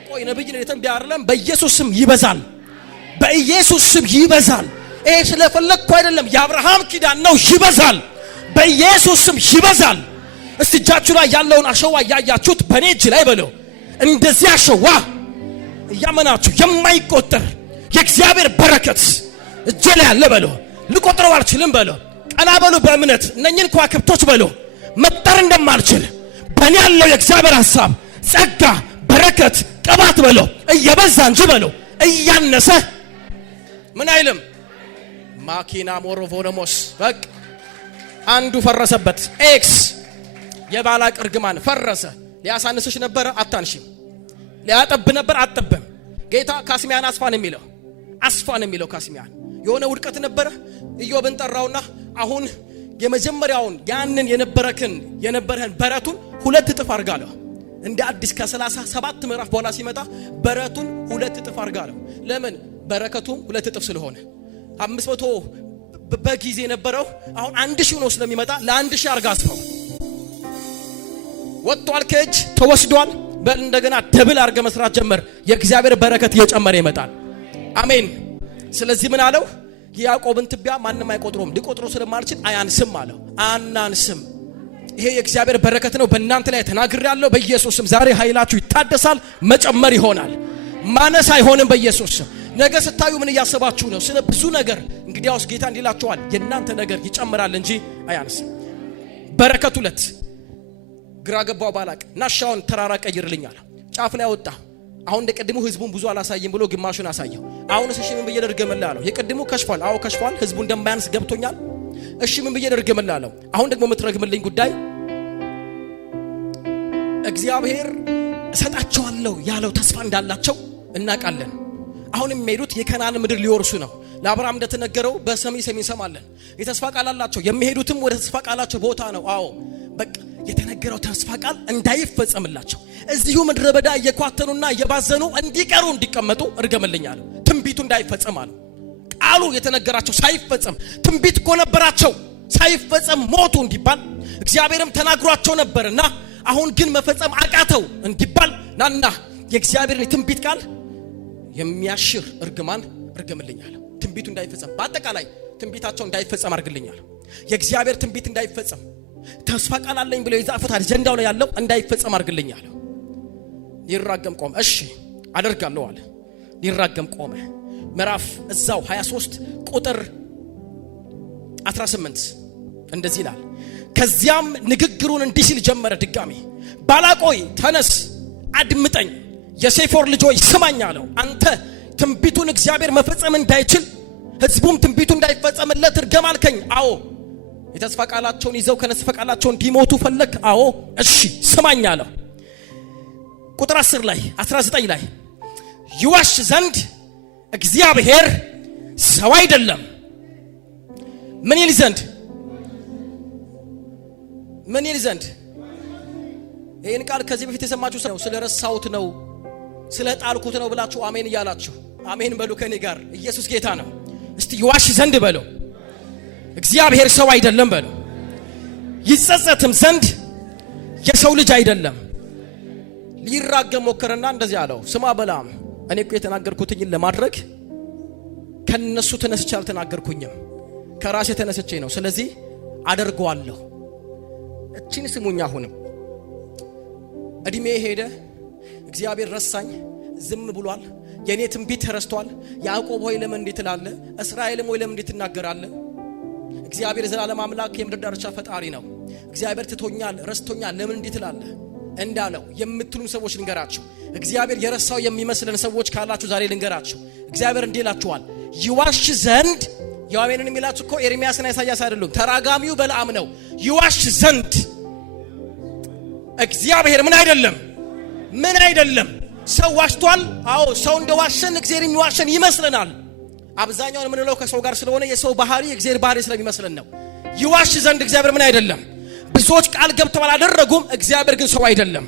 ቆይ ነብይ ነው የተንቢያ አይደለም። በኢየሱስ ስም ይበዛል፣ በኢየሱስ ስም ይበዛል። ይሄ ስለፈለግኩ አይደለም፣ የአብርሃም ኪዳን ነው። ይበዛል፣ በኢየሱስ ስም ይበዛል። እስቲ እጃችሁ ላይ ያለውን አሸዋ ያያችሁት በኔ እጅ ላይ በለው። እንደዚህ አሸዋ ያመናችሁ የማይቆጠር የእግዚአብሔር በረከት እጄ ላይ አለ በለው። ልቆጥረው አልችልም በለው። ቀና በሉ በእምነት እነኝን ከዋክብቶች በለው መጠር እንደማልችል በእኔ ያለው የእግዚአብሔር ሐሳብ ጸጋ በረከት ቅባት በለው እየበዛ እንጂ በለው እያነሰ ምን አይልም። ማኪና ሞሮቮኖሞስ በቃ አንዱ ፈረሰበት። ኤክስ የባላቅ እርግማን ፈረሰ። ሊያሳንስሽ ነበር አታንሽም፣ ሊያጠብ ነበር አጠበም። ጌታ ካስሚያን አስፋን የሚለው ካስሚያን የሆነ ውድቀት ነበረ። ኢዮብን ጠራውና አሁን የመጀመሪያውን ያንን የነበረህን በረቱን 2 እጥፍ አርጋለሁ። እንደ አዲስ ከ37 ምዕራፍ በኋላ ሲመጣ በረቱን 2 እጥፍ አርጋለሁ። ለምን? በረከቱ 2 እጥፍ ስለሆነ 500 በጊዜ የነበረው አሁን 1000 ነው ስለሚመጣ ለ1000 አርጋ አስፋው። ወጥቷል፣ ከእጅ ተወስዷል። በል እንደገና ደብል አርገ መስራት ጀመር። የእግዚአብሔር በረከት እየጨመረ ይመጣል። አሜን። ስለዚህ ምን አለው? ያዕቆብን ትቢያ ማንንም አይቆጥሮም፣ ሊቆጥሮ ስለማልችል አያንስም አለው። አናንስም። ይሄ የእግዚአብሔር በረከት ነው። በእናንተ ላይ ተናግሬያለሁ። በኢየሱስም ዛሬ ኃይላችሁ ይታደሳል፣ መጨመር ይሆናል፣ ማነስ አይሆንም በኢየሱስም። ነገ ስታዩ ምን እያሰባችሁ ነው? ስለ ብዙ ነገር እንግዲያውስ ጌታ እንዲላችኋል የእናንተ ነገር ይጨምራል እንጂ አያንስም። በረከቱ 2 ግራ ገባው ባላቅ ናሻውን ተራራ ቀይርልኛል። ጫፍ ላይ ወጣ። አሁን እንደቀድሙ ህዝቡን ብዙ አላሳየም ብሎ ግማሹን አሳየው። አሁን እሺ ምን ብዬ ልርገምልህ አለው። የቀድሙ ከሽፏል። አዎ ከሽፏል። ህዝቡ እንደማያንስ ገብቶኛል። እሺ ምን ብዬ ልርገምልህ አለው። አሁን ደግሞ የምትረግምልኝ ጉዳይ እግዚአብሔር እሰጣቸዋለሁ ያለው ተስፋ እንዳላቸው እናውቃለን። አሁን የሚሄዱት የከናን ምድር ሊወርሱ ነው። ለአብርሃም እንደተነገረው በሰሚ እንሰማለን። የተስፋ ቃል አላቸው። የሚሄዱትም ወደ ተስፋ ቃላቸው ቦታ ነው። አዎ በቃ የተነገረው ተስፋ ቃል እንዳይፈጸምላቸው እዚሁ ምድረ በዳ እየኳተኑና እየባዘኑ እንዲቀሩ እንዲቀመጡ እርገምልኛለሁ። ትንቢቱ እንዳይፈጸም አለ። ቃሉ የተነገራቸው ሳይፈጸም ትንቢት እኮ ነበራቸው ሳይፈጸም ሞቱ እንዲባል እግዚአብሔርም ተናግሯቸው ነበርና አሁን ግን መፈጸም አቃተው እንዲባል ናና የእግዚአብሔርን የትንቢት ቃል የሚያሽር እርግማን እርገምልኛለሁ። ትንቢቱ እንዳይፈጸም በአጠቃላይ ትንቢታቸው እንዳይፈጸም አርግልኛለሁ። የእግዚአብሔር ትንቢት እንዳይፈጸም ተስፋ ቃል አለኝ ብለው የዛፉት አጀንዳው ላይ ያለው እንዳይፈጸም አርግልኛለሁ። ይራገም ቆመ። እሺ አደርጋለሁ አለ። ይራገም ቆመ። ምዕራፍ እዛው 23 ቁጥር 18 እንደዚህ ይላል። ከዚያም ንግግሩን እንዲህ ሲል ጀመረ ድጋሚ። ባላቆይ ተነስ አድምጠኝ፣ የሴፎር ልጆች ስማኝ አለው። አንተ ትንቢቱን እግዚአብሔር መፈጸም እንዳይችል ህዝቡም ትንቢቱ እንዳይፈጸምለት እርገም አልከኝ። አዎ የተስፋ ቃላቸውን ይዘው ከነስፈ ቃላቸው እንዲሞቱ ፈለክ። አዎ እሺ ስማኝ አለው። ቁጥር 10 ላይ 19 ላይ ይዋሽ ዘንድ እግዚአብሔር ሰው አይደለም። ምን ይል ዘንድ ይሄን ቃል ከዚህ በፊት የሰማችሁ ሰው ስለረሳውት ነው ስለጣልኩት ነው ብላችሁ አሜን እያላችሁ አሜን በሉ ከኔ ጋር። ኢየሱስ ጌታ ነው። እስቲ ይዋሽ ዘንድ በለው እግዚአብሔር ሰው አይደለም በለው። ይጸጸትም ዘንድ የሰው ልጅ አይደለም። ሊራገም ሞከረና እንደዚህ አለው። ስማ በላም እኔ እኮ የተናገርኩትኝ ለማድረግ ከነሱ ተነስቼ አልተናገርኩኝም ከራሴ ተነስቼ ነው ስለዚህ አደርገዋለሁ እቺን ስሙኛ አሁንም እድሜ ሄደ እግዚአብሔር ረሳኝ ዝም ብሏል የኔ ትንቢት ተረስቷል ያዕቆብ ሆይ ለምን እንዴት ትላለ እስራኤልም ሆይ ለምን እንዴት ትናገራለህ እግዚአብሔር ዘላለም አምላክ የምድር ዳርቻ ፈጣሪ ነው እግዚአብሔር ትቶኛል ረስቶኛል ለምን እንዴት ትላለ እንዳለው የምትሉም ሰዎች ልንገራችሁ እግዚአብሔር የረሳው የሚመስለን ሰዎች ካላችሁ ዛሬ ልንገራችሁ እግዚአብሔር እንዲላችኋል ይዋሽ ዘንድ ያዌንን የሚላችሁ እኮ ኤርሚያስና ኢሳይያስ አይደሉም ተራጋሚው በለዓም ነው ይዋሽ ዘንድ እግዚአብሔር ምን አይደለም ሰው ዋሽቷል አዎ ሰው እንደዋሸን እግዚአብሔር የሚዋሸን ይመስለናል አብዛኛው ምን ነው ከሰው ጋር ስለሆነ የሰው ባህሪ እግዚአብሔር ባህሪ ስለሚመስለን ነው ይዋሽ ዘንድ እግዚአብሔር ምን አይደለም ብዙዎች ቃል ገብተው አላደረጉም እግዚአብሔር ግን ሰው አይደለም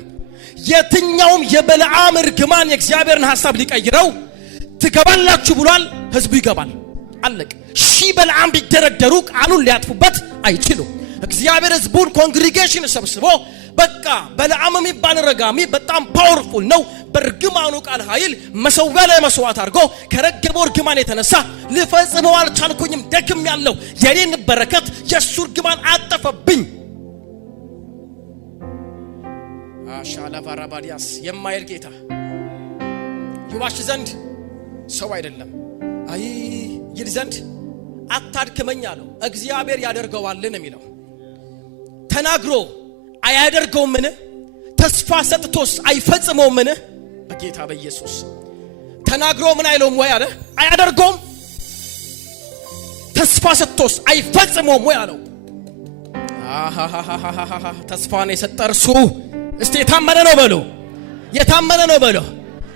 የትኛውም የበለዓም እርግማን የእግዚአብሔርን ሐሳብ ሊቀይረው ትገባላችሁ ብሏል ህዝቡ ይገባል አለቅ ሺ በለዓም ቢደረደሩ ቃሉን ሊያጥፉበት አይችሉም እግዚአብሔር ህዝቡን ኮንግሪጌሽን ሰብስቦ በቃ በለዓም የሚባል ረጋሚ በጣም ፓወርፉል ነው በርግማኑ ቃል ኃይል መሰዊያ ላይ መስዋዕት አድርጎ ከረገበው እርግማን የተነሳ ልፈጽመው አልቻልኩኝም ደክም ያለው የኔን በረከት የሱ እርግማን አጠፈብኝ አሻላ ባራባዲያስ የማይል ጌታ ይዋሽ ዘንድ ሰው አይደለም አይ ይል ዘንድ አታድክመኝ አለው እግዚአብሔር ያደርገዋል ነው የሚለው ተናግሮ አያደርገውም ምን ተስፋ ሰጥቶስ አይፈጽመውም ምን በጌታ በኢየሱስ ተናግሮ ምን አይለውም ወይ አለ አያደርገውም ተስፋ ሰጥቶስ አይፈጽመውም ወይ አለው ተስፋን የሰጠርሱ እስቲ የታመነ ነው በሉ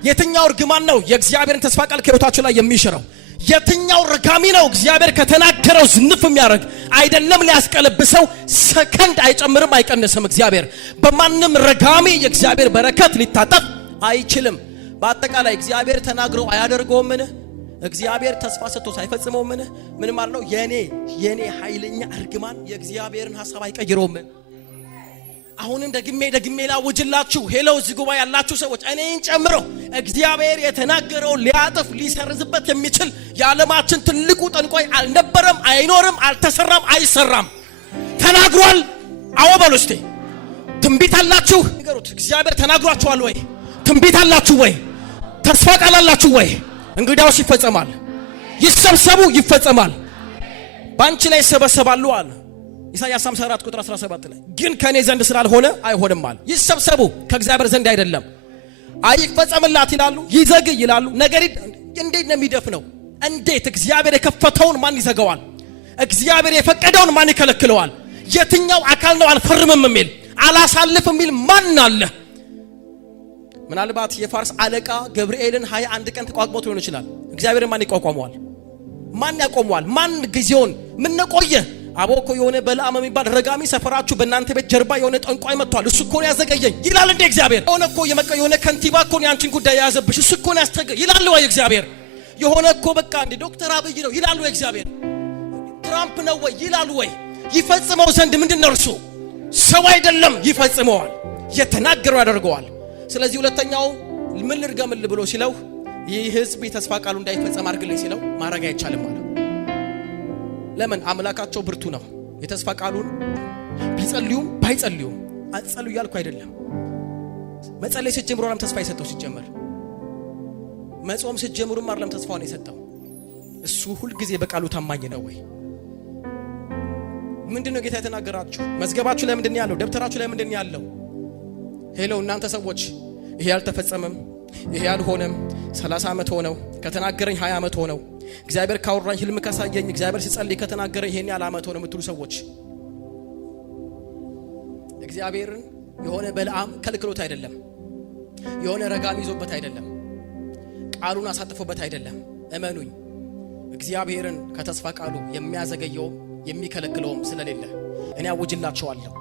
የትኛው እርግማን ነው የእግዚአብሔርን ተስፋ ቃል ከህይወታችሁ ላይ የሚሽረው የትኛው ረጋሚ ነው እግዚአብሔር ከተናገረው ዝንፍ የሚያደርግ አይደለም ሊያስቀለብሰው ሰከንድ አይጨምርም አይቀንስም እግዚአብሔር በማንም ረጋሚ የእግዚአብሔር በረከት ሊታጠፍ አይችልም በአጠቃላይ እግዚአብሔር ተናግረው አያደርገውም ምን እግዚአብሔር ተስፋ ሰጥቶ ሳይፈጽመው ምን ማለት ነው የኔ ኃይለኛ እርግማን የእግዚአብሔርን ሐሳብ አይቀይረውም አሁንም ደግሜ ላውጅላችሁ ሄሎ ዝጉባ ያላችሁ ሰዎች እኔን ጨምሮ እግዚአብሔር የተናገረው ሊያጥፍ ሊሰርዝበት የሚችል የዓለማችን ትልቁ ጠንቋይ አልነበረም አይኖርም አልተሰራም አይሰራም ተናግሯል አዎ በሉ እስቲ ትንቢት አላችሁ ንገሩት እግዚአብሔር ተናግሯችኋል ወይ ትንቢት አላችሁ ወይ ተስፋ ቃል አላችሁ ወይ እንግዲያውስ ይፈጸማል ይሰብሰቡ ይፈጸማል ባንቺ ላይ ሰበሰባሉ አለ ኢሳይያስ 54 ቁጥር 17 ላይ ግን ከኔ ዘንድ ስላልሆነ አይሆንም አለ ይሰብሰቡ ከእግዚአብሔር ዘንድ አይደለም አይፈጸምላት ይላሉ ይዘግይ ይላሉ ነገር እንዴት ነው የሚደፍነው እንዴት እግዚአብሔር የከፈተውን ማን ይዘጋዋል እግዚአብሔር የፈቀደውን ማን ይከለክለዋል የትኛው አካል ነው አልፈርምም የሚል አላሳልፍ የሚል ማን አለ ምናልባት የፋርስ አለቃ ገብርኤልን 21 ቀን ተቋቁሞት ሊሆን ይችላል እግዚአብሔር ማን ይቋቋመዋል ማን ያቆመዋል ማን ጊዜውን ምን ነቆየ አቦኮ የሆነ በለዓም የሚባል ረጋሚ ሰፈራችሁ በእናንተ ቤት ጀርባ የሆነ ጠንቋይ መጥቷል እሱ እኮ ነው ያዘገየኝ ይላል እንደ እግዚአብሔር የሆነ ከንቲባ እኮ ነው ያንቺን ጉዳይ ያዘብሽ እሱ እኮ ነው ያስተገ ይላል ወይ እግዚአብሔር የሆነ እኮ በቃ እንደ ዶክተር አብይ ነው ይላል ወይ እግዚአብሔር ትራምፕ ነው ወይ ይላል ወይ ይፈጽመው ዘንድ ምንድነው እርሱ ሰው አይደለም ይፈጽመዋል የተናገረው ያደርገዋል ስለዚህ ሁለተኛው ምን ልርገምል ብሎ ሲለው ይህ ህዝብ የተስፋ ቃሉ እንዳይፈጸም አድርግልኝ ሲለው ማረጋ አይቻልም ማለት ለምን አምላካቸው ብርቱ ነው የተስፋ ቃሉን ቢጸልዩም ባይጸልዩም አጸልዩ ያልኩ አይደለም መጸለይ ሲጀምሩ አለም ተስፋ ይሰጠው ሲጀመር መጾም ሲጀምሩም አለም ተስፋውን ይሰጠው እሱ ሁሉ ጊዜ በቃሉ ታማኝ ነው ወይ ምንድነው ጌታ የተናገራችሁ መዝገባችሁ ላይ ምንድነው ያለው ደብተራችሁ ላይ ምንድነው ያለው ሄሎ እናንተ ሰዎች ይሄ ያልተፈጸመም ይሄ ያልሆነም 30 ዓመት ሆነው ከተናገረኝ 20 ዓመት ሆነው እግዚአብሔር ካወራኝ ህልም ካሳየኝ እግዚአብሔር ሲጸልይ ከተናገረኝ ይሄን ያለ ዓመት ሆነ የምትሉ ሰዎች እግዚአብሔርን የሆነ በለዓም ከልክሎት አይደለም የሆነ ረጋሚ ይዞበት አይደለም ቃሉን አሳጥፎበት አይደለም እመኑኝ እግዚአብሔርን ከተስፋ ቃሉ የሚያዘገየው የሚከለክለውም ስለሌለ እኔ አውጅላችኋለሁ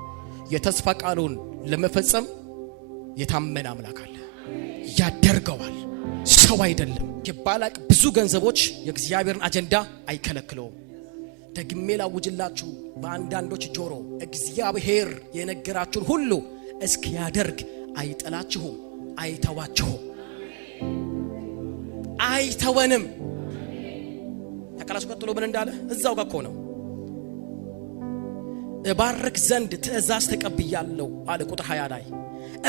የተስፋ ቃሉን ለመፈጸም የታመነ አምላክ አለ ያደርገዋል ሰው አይደለም የባላቅ ብዙ ገንዘቦች የእግዚአብሔርን አጀንዳ አይከለክለውም ደግሜ ላውጅላችሁ በአንዳንዶች ጆሮ እግዚአብሔር የነገራችሁን ሁሉ እስኪያደርግ አይጠላችሁም አይተዋችሁም አይተወንም ተካላሽ ቀጥሎ ምን እንዳለ እዛው ጋር ነው እባርክ ዘንድ ትእዛዝ ተቀብያለሁ አለ ቁጥር 20 ላይ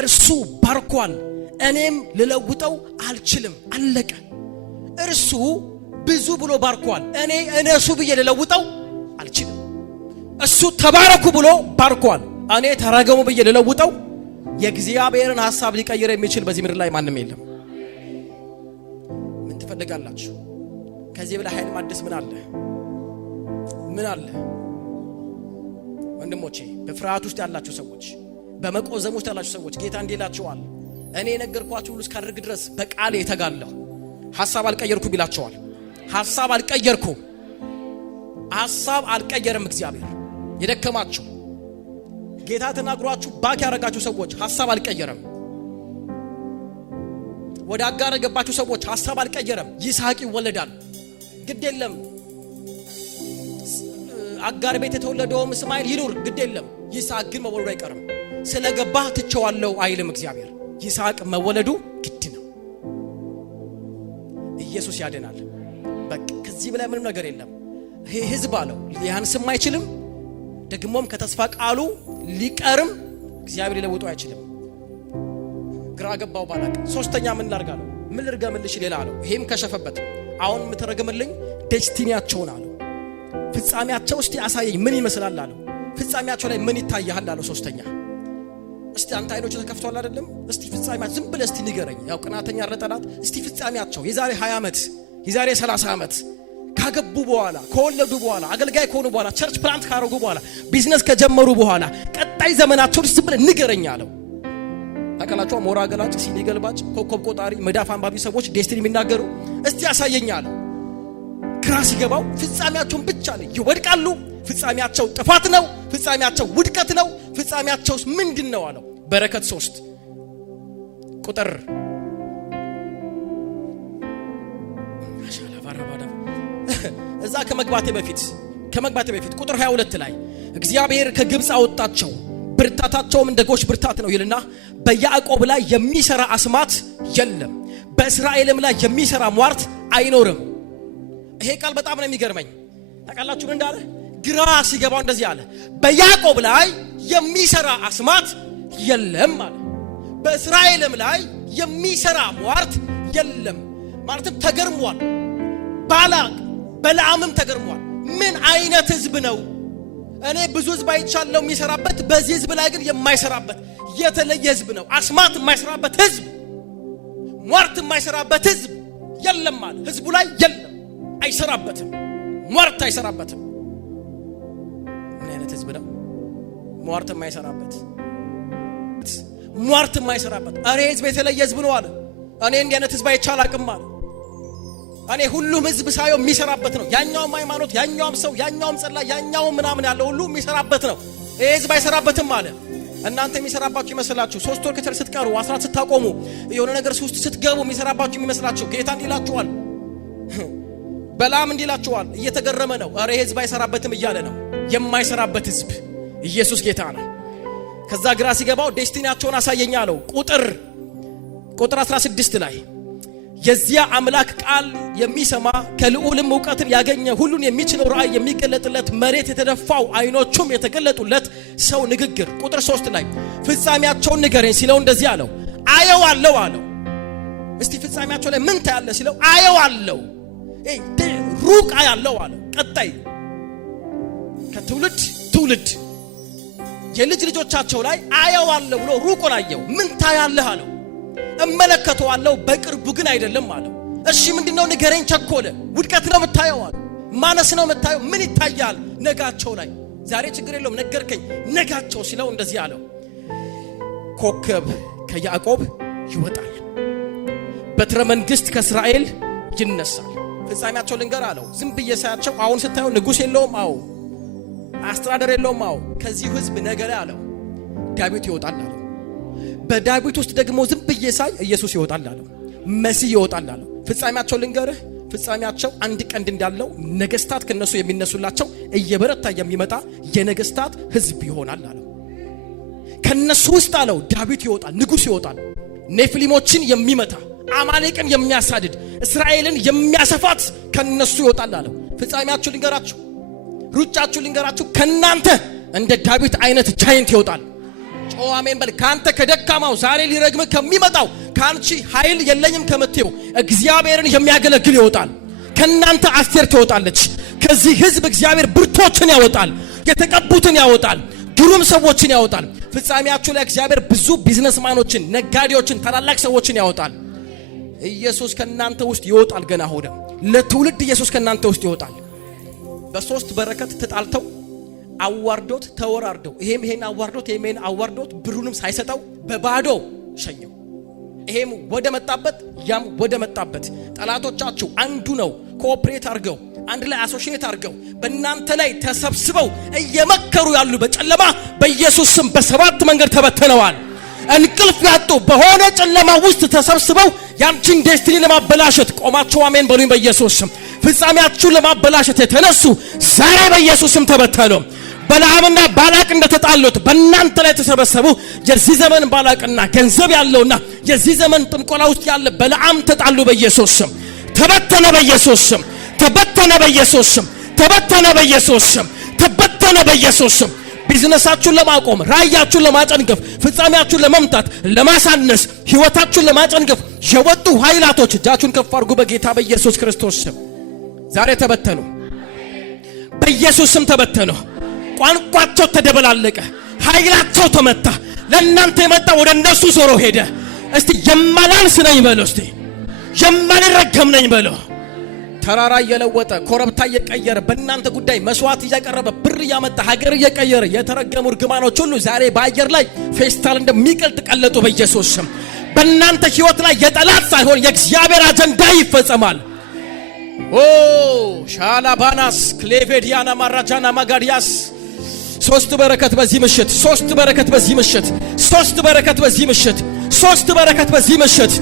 እርሱ ባርኳል እኔም ልለውጠው አልችልም አለቀ እርሱ ብዙ ብሎ ባርኳል እነሱ ብዬ ልለውጠው አልችልም እሱ ተባረኩ ብሎ ባርኳል እኔ ተረገሙ ብዬ ልለውጠው የእግዚአብሔርን ሐሳብ ሊቀይር የሚችል በዚህ ምድር ላይ ማንም የለም ምን ትፈልጋላችሁ ከዚህ በላይ ኃይል ማድረስ ምን አለ ወንድሞቼ በፍርሃት ውስጥ ያላችሁ ሰዎች በመቆዘም ውስጥ ያላችሁ ሰዎች ጌታ እንዲላችኋል እኔ ነገርኳችሁ ሁሉ እስካደርግ ድረስ በቃሌ ተጋለሁ ሐሳብ አልቀየርኩም ይላችኋል ሐሳብ አልቀየርም እግዚአብሔር የደከማችሁ ጌታ ተናግሯችሁ ባክ ያረጋችሁ ሰዎች ሐሳብ አልቀየረም ወደ አጋር የገባችሁ ሰዎች ሐሳብ አልቀየረም ይስሐቅ ይወለዳል ግድ የለም አጋር ቤት የተወለደው እስማኤል ይኑር ግድ የለም ይስሐቅ ግን መወለዱ አይቀርም ስለገባ ትቸዋለሁ አይልም እግዚአብሔር ይስሐቅ መወለዱ ግድ ነው ኢየሱስ ያድናል በቃ ከዚህ በላይ ምንም ነገር የለም ይሄ ህዝብ አለው ሊያንስም አይችልም ደግሞም ከተስፋ ቃሉ ሊቀርም እግዚአብሔር ሊለውጡ አይችልም ግራ ገባው ባላቅ ሶስተኛ ምን ላርጋለው ምን ልርገምልሽ ሌላ አለው ይሄም ከሸፈበት አሁን ምትረገምልኝ ዴስቲኒያቸውን አለው ፍጻሜያቸው እስቲ አሳየኝ ምን ይመስላል አለው ፍጻሜያቸው ላይ ምን ይታያል አለው ሶስተኛ እስቲ አንተ አይኖች ተከፍቷል አይደለም እስቲ ፍጻሜያቸው ዝም ብለህ እስቲ ንገረኝ ያው ቅናተኛ ረጠላት እስቲ ፍጻሜያቸው የዛሬ 20 ዓመት የዛሬ 30 ዓመት ካገቡ በኋላ ከወለዱ በኋላ አገልጋይ ከሆኑ በኋላ ቸርች ፕላንት ካረጉ በኋላ ቢዝነስ ከጀመሩ በኋላ ቀጣይ ዘመናቸው ዝም ብለህ ንገረኝ አለው ታከላቸው ሞራ ገላጭ ሲኒ ገልባጭ ኮከብ ቆጣሪ መዳፍ አንባቢ ሰዎች ዴስቲኒ የሚናገሩ እስቲ ያሳየኝ አለው ክራስ ይገባው ፍጻሜያቸውን ብቻ ነው ይወድቃሉ ፍጻሜያቸው ጥፋት ነው ፍጻሜያቸው ውድቀት ነው ፍጻሜያቸው ምንድነው አለው በረከት 3 ቁጥር ማሻአላ ባራባዳ እዛ ከመግባቴ በፊት ቁጥር 22 ላይ እግዚአብሔር ከግብጽ አወጣቸው ብርታታቸውም እንደ ጎሽ ብርታት ነው ይልና በያዕቆብ ላይ የሚሰራ አስማት የለም በእስራኤልም ላይ የሚሰራ ሟርት አይኖርም ይሄ ቃል በጣም ነው የሚገርመኝ ታውቃላችሁ ምን እንዳለ ግራ ሲገባው እንደዚህ አለ በያዕቆብ ላይ የሚሰራ አስማት የለም አለ በእስራኤልም ላይ የሚሰራ ሟርት የለም ማለትም ተገርሟል ባላቅ በለዓምም ተገርሟል ምን አይነት ህዝብ ነው እኔ ብዙ ህዝብ አይቻለው የሚሰራበት በዚህ ህዝብ ላይ ግን የማይሰራበት የተለየ ህዝብ ነው አስማት የማይሰራበት ህዝብ ሟርት የማይሰራበት ህዝብ የለም አለ ህዝቡ ላይ የለም አይሰራበትም ሟርት አይሰራበትም ምን አይነት ህዝብ ነው ሟርት የማይሰራበት አሬ ህዝብ የተለየ ህዝብ ነው አለ እኔ እንዲህ አይነት ህዝብ አይቻላቅም አለ እኔ ሁሉም ህዝብ ሳይው የሚሰራበት ነው ያኛውም ሃይማኖት ያኛውም ሰው ያኛውም ጸላ ያኛውም ምናምን ያለው ሁሉ የሚሰራበት ነው ይሄ ህዝብ አይሰራበትም አለ እናንተ የሚሰራባችሁ ይመስላችሁ 3 ወር ከተል ስትቀሩ 14 ስታቆሙ የሆነ ነገር ውስጥ ስትገቡ የሚሰራባችሁ የሚመስላችሁ ጌታ እንዲላችኋል በላም እንዲላችኋል እየተገረመ ነው አሬ ህዝብ አይሰራበትም እያለ ነው የማይሰራበት ህዝብ ኢየሱስ ጌታ ነው ከዛ ግራ ሲገባው ዴስቲኒያቸውን አሳየኛለው ቁጥር 16 ላይ የዚያ አምላክ ቃል የሚሰማ ከልዑልም ዕውቀትን ያገኘ ሁሉን የሚችለው ራእይ የሚገለጥለት መሬት የተደፋው አይኖቹም የተገለጡለት ሰው ንግግር ቁጥር 3 ላይ ፍጻሜያቸውን ንገረኝ ሲለው እንደዚህ አለው አየዋለሁ አለው እስቲ ፍጻሜያቸው ላይ ምን ታያለ ሲለው አየዋለሁ ሩቅ አያለው አለው ቀጣይ ከትውልድ የልጅ ልጆቻቸው ላይ አየዋለሁ ብሎ ሩቁን አየው ምን ታያለህ አለው እመለከተዋለሁ በቅርቡ ግን አይደለም አለው እሺ ምንድነው ንገረኝ ቸኮለ ውድቀት ነው የምታየው አለው ማነስ ነው የምታየው ምን ይታያል ነጋቸው ላይ ዛሬ ችግር የለውም ነገርከኝ ነጋቸው ሲለው እንደዚህ አለው ኮከብ ከያዕቆብ ይወጣል በትረ መንግስት ከእስራኤል ይነሳል ፍጻሜያቸው ልንገር አለው ዝም ብዬ ሳያቸው አሁን ስታየው ንጉስ የለውም አው አስተዳደር የለውም አው ከዚህ ህዝብ ነገረ አለው ዳዊት ይወጣል አለው በዳዊት ውስጥ ደግሞ ዝም ብዬ ሳይ ኢየሱስ ይወጣል አለው መሲህ ይወጣል አለው ፍጻሜያቸው ልንገርህ ፍጻሜያቸው አንድ ቀንድ እንዳለው ነገስታት ከነሱ የሚነሱላቸው እየበረታ የሚመጣ የነገስታት ህዝብ ይሆናል አለው ከነሱ ውስጥ አለው ዳዊት ይወጣል ንጉስ ይወጣል ኔፍሊሞችን የሚመታ አማሌቅን የሚያሳድድ እስራኤልን የሚያሰፋት ከነሱ ይወጣል አለው ፍጻሜያችሁ ልንገራችሁ፣ ሩጫችሁ ልንገራችሁ። ከናንተ እንደ ዳዊት አይነት ጃይንት ይወጣል። ጮህ አሜን በል። ካንተ ከደካማው ዛሬ ሊረግም ከሚመጣው ካንቺ ኃይል የለኝም ከምትዩ እግዚአብሔርን የሚያገለግል ይወጣል። ከናንተ አስቴር ትወጣለች። ከዚህ ህዝብ እግዚአብሔር ብርቶችን ያወጣል፣ የተቀቡትን ያወጣል፣ ግሩም ሰዎችን ያወጣል። ፍጻሜያችሁ ላይ እግዚአብሔር ብዙ ቢዝነስማኖችን፣ ነጋዴዎችን፣ ታላላቅ ሰዎችን ያወጣል። ኢየሱስ ከናንተ ውስጥ ይወጣል። ገና ሆደ ለትውልድ ኢየሱስ ከናንተ ውስጥ ይወጣል። በሶስት በረከት ተጣልተው አዋርዶት ተወራርደው ይሄን አዋርዶት ይሄን አዋርዶት ብሩንም ሳይሰጠው በባዶ ሸኘው። ይሄም ወደ መጣበት ያም ወደ መጣበት ጠላቶቻችሁ አንዱ ነው ኮኦፕሬት አድርገው አንድ ላይ አሶሺየት አድርገው በእናንተ ላይ ተሰብስበው እየመከሩ ያሉ በጨለማ በኢየሱስ ስም በሰባት መንገድ ተበተነዋል። እንቅልፍ ያጡ በሆነ ጨለማ ውስጥ ተሰብስበው ያንቺን ዴስቲኒ ለማበላሸት ቆማችሁ አሜን በሉኝ። በኢየሱስ ስም ፍጻሜያችሁን ለማበላሸት የተነሱ ዛሬ በኢየሱስ ስም ተበተኑ። በለዓምና ባላቅ እንደተጣሉት በእናንተ ላይ ተሰበሰቡ። የዚህ ዘመን ባላቅና ገንዘብ ያለውና የዚህ ዘመን ጥንቆላ ውስጥ ያለ በለዓም ተጣሉ። በኢየሱስ ስም ተበተነ። በኢየሱስ ስም ተበተነ። በኢየሱስ ስም ተበተነ። በኢየሱስ ስም ተበተነ። በኢየሱስ ስም ቢዝነሳችሁን ለማቆም፣ ራእያችሁን ለማጨንገፍ፣ ፍጻሜያችሁን ለመምታት፣ ለማሳነስ፣ ህይወታችሁን ለማጨንገፍ የወጡ ኃይላቶች እጃችሁን ከፍ አድርጉ። በጌታ በኢየሱስ ክርስቶስ ስም ዛሬ ተበተኑ። በኢየሱስ ስም ተበተኑ። ቋንቋቸው ተደበላለቀ፣ ኃይላቸው ተመታ። ለእናንተ የመጣ ወደ እነሱ ዞሮ ሄደ። እስቲ የማላንስ ነኝ በሎ፣ እስቲ የማልረገም ነኝ በሎ። ተራራ እየለወጠ ኮረብታ እየቀየረ በእናንተ ጉዳይ መስዋዕት እያቀረበ ብር እያመጣ ሀገር እየቀየረ የተረገሙ እርግማኖች ሁሉ ዛሬ በአየር ላይ ፌስታል እንደሚቀልጥ ቀለጡ። በኢየሱስ ስም በእናንተ ህይወት ላይ የጠላት ሳይሆን የእግዚአብሔር አጀንዳ ይፈጸማል። ኦ ሻላባናስ ክሌቬዲያና ማራጃና ማጋዲያስ ሶስት በረከት በዚህ ምሽት፣ ሶስት በረከት በዚህ ምሽት፣ ሶስት በረከት በዚህ ምሽት፣ ሶስት በረከት በዚህ ምሽት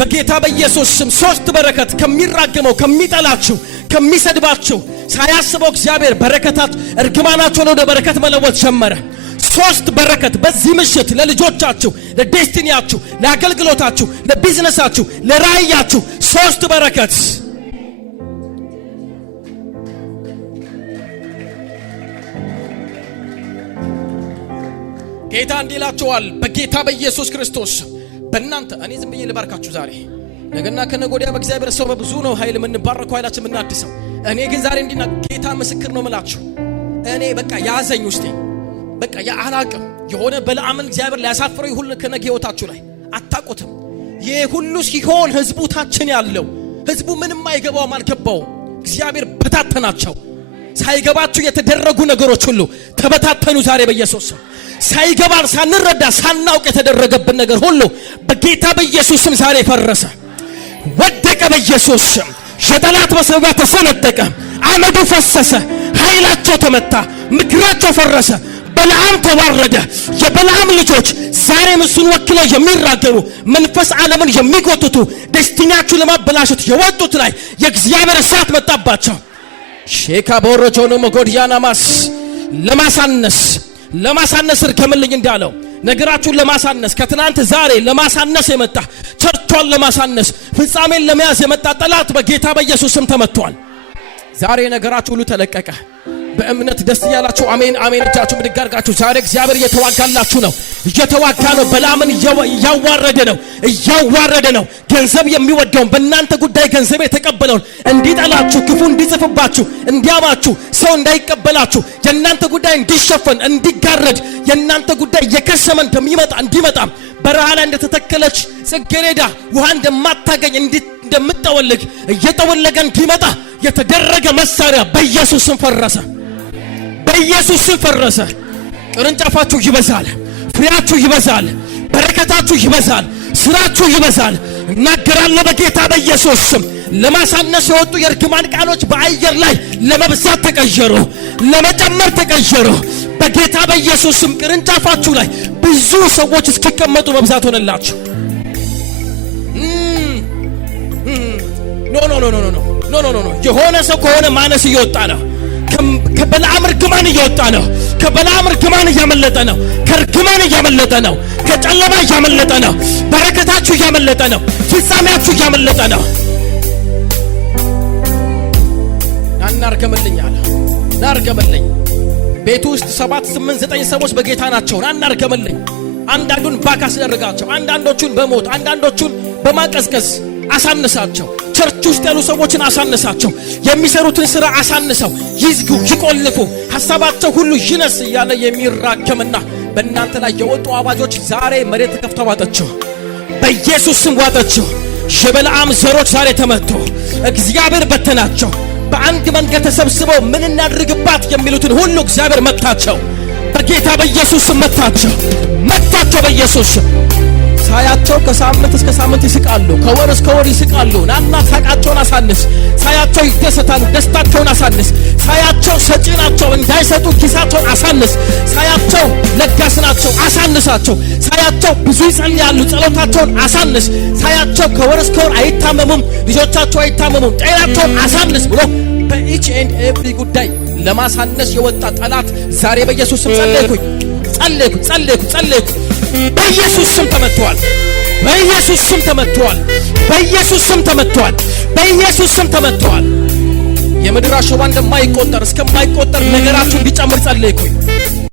በጌታ በኢየሱስ ስም ሶስት በረከት ከሚራገመው ከሚጠላችሁ ከሚሰድባችሁ ሳያስበው እግዚአብሔር በረከታት እርግማናቸውን ወደ በረከት መለወጥ ጀመረ። ሶስት በረከት በዚህ ምሽት ለልጆቻችሁ፣ ለዴስቲኒያችሁ፣ ለአገልግሎታችሁ፣ ለቢዝነሳችሁ፣ ለራእያችሁ ሶስት በረከት ጌታ እንዲላችኋል በጌታ በኢየሱስ ክርስቶስ በእናንተ እኔ ዝም ብዬ ልባርካችሁ ዛሬ ነገና ከነገ ወዲያ በእግዚአብሔር ሰው በብዙ ነው ኃይል የምንባረከው ኃይላችን የምናድሰው። እኔ ግን ዛሬ እንዲና ጌታ ምስክር ነው ምላችሁ እኔ በቃ ያዘኝ ውስጤ በቃ ያአላቅም የሆነ በለዓምን እግዚአብሔር ሊያሳፍረው ይሁን ከነገ ህይወታችሁ ላይ አታቆትም። ይሄ ሁሉ ሲሆን ህዝቡ ታችን ያለው ህዝቡ ምንም አይገባውም አልገባው እግዚአብሔር በታተናቸው። ሳይገባችሁ የተደረጉ ነገሮች ሁሉ ተበታተኑ ዛሬ በኢየሱስ ስም። ሳይገባን ሳንረዳ ሳናውቅ የተደረገብን ነገር ሁሉ በጌታ በኢየሱስ ስም ዛሬ ፈረሰ፣ ወደቀ። በኢየሱስ ስም የጠላት መሰዊያ ተሰነጠቀ፣ አመዱ ፈሰሰ፣ ኃይላቸው ተመታ፣ ምክራቸው ፈረሰ፣ በለዓም ተዋረደ። የበለዓም ልጆች ዛሬ እሱን ወክለው የሚራገሩ መንፈስ ዓለምን የሚጎትቱ ዴስቲኒያችሁን ለማበላሸት የወጡት ላይ የእግዚአብሔር እሳት መጣባቸው። ሼካ ቦሮጆኖ መጎድያና ማስ ለማሳነስ እርገምልኝ እንዳለው ነገራችሁን ለማሳነስ ከትናንት ዛሬ ለማሳነስ የመጣ ቸርቿን ለማሳነስ ፍጻሜን ለመያዝ የመጣ ጠላት በጌታ በኢየሱስ ስም ተመቷል። ዛሬ ነገራችሁ ሁሉ ተለቀቀ። በእምነት ደስ ያላችሁ አሜን አሜን እጃችሁ ብድግ አድርጋችሁ ዛሬ እግዚአብሔር እየተዋጋላችሁ ነው፣ እየተዋጋ ነው። በለዓምን እያዋረደ ነው። ገንዘብ የሚወደውን በእናንተ ጉዳይ ገንዘብ የተቀበለውን እንዲጠላችሁ፣ ክፉ እንዲጽፍባችሁ፣ እንዲያማችሁ፣ ሰው እንዳይቀበላችሁ፣ የእናንተ ጉዳይ እንዲሸፈን እንዲጋረድ፣ የእናንተ ጉዳይ እየከሰመ እንዲመጣ በረሃ ላይ እንደተተከለች ጽጌረዳ ውሃ እንደማታገኝ እንደምትጠወልግ እየጠወለገ እንዲመጣ የተደረገ መሳሪያ በኢየሱስ ስም ፈረሰ። በኢየሱስ ስም ፈረሰ። ቅርንጫፋችሁ ይበዛል፣ ፍሬያችሁ ይበዛል፣ በረከታችሁ ይበዛል፣ ስራችሁ ይበዛል። እናገራለሁ በጌታ በኢየሱስ ስም ለማሳነስ የወጡ የእርግማን ቃሎች በአየር ላይ ለመብዛት ተቀየሩ፣ ለመጨመር ተቀየሩ። በጌታ በኢየሱስ ስም ቅርንጫፋችሁ ላይ ብዙ ሰዎች እስኪቀመጡ መብዛት ሆነላችሁ። ኖ የሆነ ሰው ከሆነ ማነስ እየወጣ ነው። ከበለዓም እርግማን እየወጣ ነው። ከበለዓም እርግማን እያመለጠ ነው። ከእርግማን እያመለጠ ነው። ከጨለማ እያመለጠ ነው። በረከታችሁ እያመለጠ ነው። ፍጻሜያችሁ እያመለጠ ነው። ናርገመልኛል ናርገመልኝ ቤት ውስጥ 7 8 9 ሰዎች በጌታ ናቸው ናርገመልኝ አንዳንዱን ባካስ ያደርጋቸው አንዳንዶቹን በሞት አንዳንዶቹን በማቀዝቀዝ አሳነሳቸው ቸርች ውስጥ ያሉ ሰዎችን አሳነሳቸው የሚሰሩትን ስራ አሳነሰው ይዝጉ ይቆልፉ ሐሳባቸው ሁሉ ይነስ ያለ የሚራከምና በእናንተ ላይ የወጡ አዋጆች ዛሬ መሬት ተከፍተው ዋጠቸው በኢየሱስ ስም ዋጠቸው የበለዓም ዘሮች ዛሬ ተመቱ እግዚአብሔር በተናቸው በአንድ መንገድ ተሰብስበው ምን እናድርግባት የሚሉትን ሁሉ እግዚአብሔር መታቸው በጌታ በኢየሱስ ስም መታቸው በኢየሱስ ሳያቸው ከሳምንት እስከ ሳምንት ይስቃሉ ከወር እስከ ወር ይስቃሉ ናና ሳቃቸውን አሳንስ ሳያቸው ይደሰታሉ ደስታቸውን አሳንስ ሳያቸው ሰጪ ናቸው እንዳይሰጡ ኪሳቸውን አሳንስ ሳያቸው ለጋስ ናቸው አሳንሳቸው ሳያቸው ብዙ ይጸልያሉ ጸሎታቸውን አሳንስ ሳያቸው ከወር እስከ ወር አይታመሙም ልጆቻቸው አይታመሙም ጤናቸውን አሳንስ ብሎ በኢች ኤንድ ኤቭሪ ጉዳይ ለማሳነስ የወጣ ጠላት ዛሬ በኢየሱስ ስም ጸለይኩ በኢየሱስ ስም ተመቷል በኢየሱስ ስም ተመቷል በኢየሱስ ስም ተመቷል በኢየሱስ ስም ተመቷል የምድር አሸዋ እንደማይቆጠር እስከማይቆጠር ነገራችሁ እንዲጨምር ጸለይኩኝ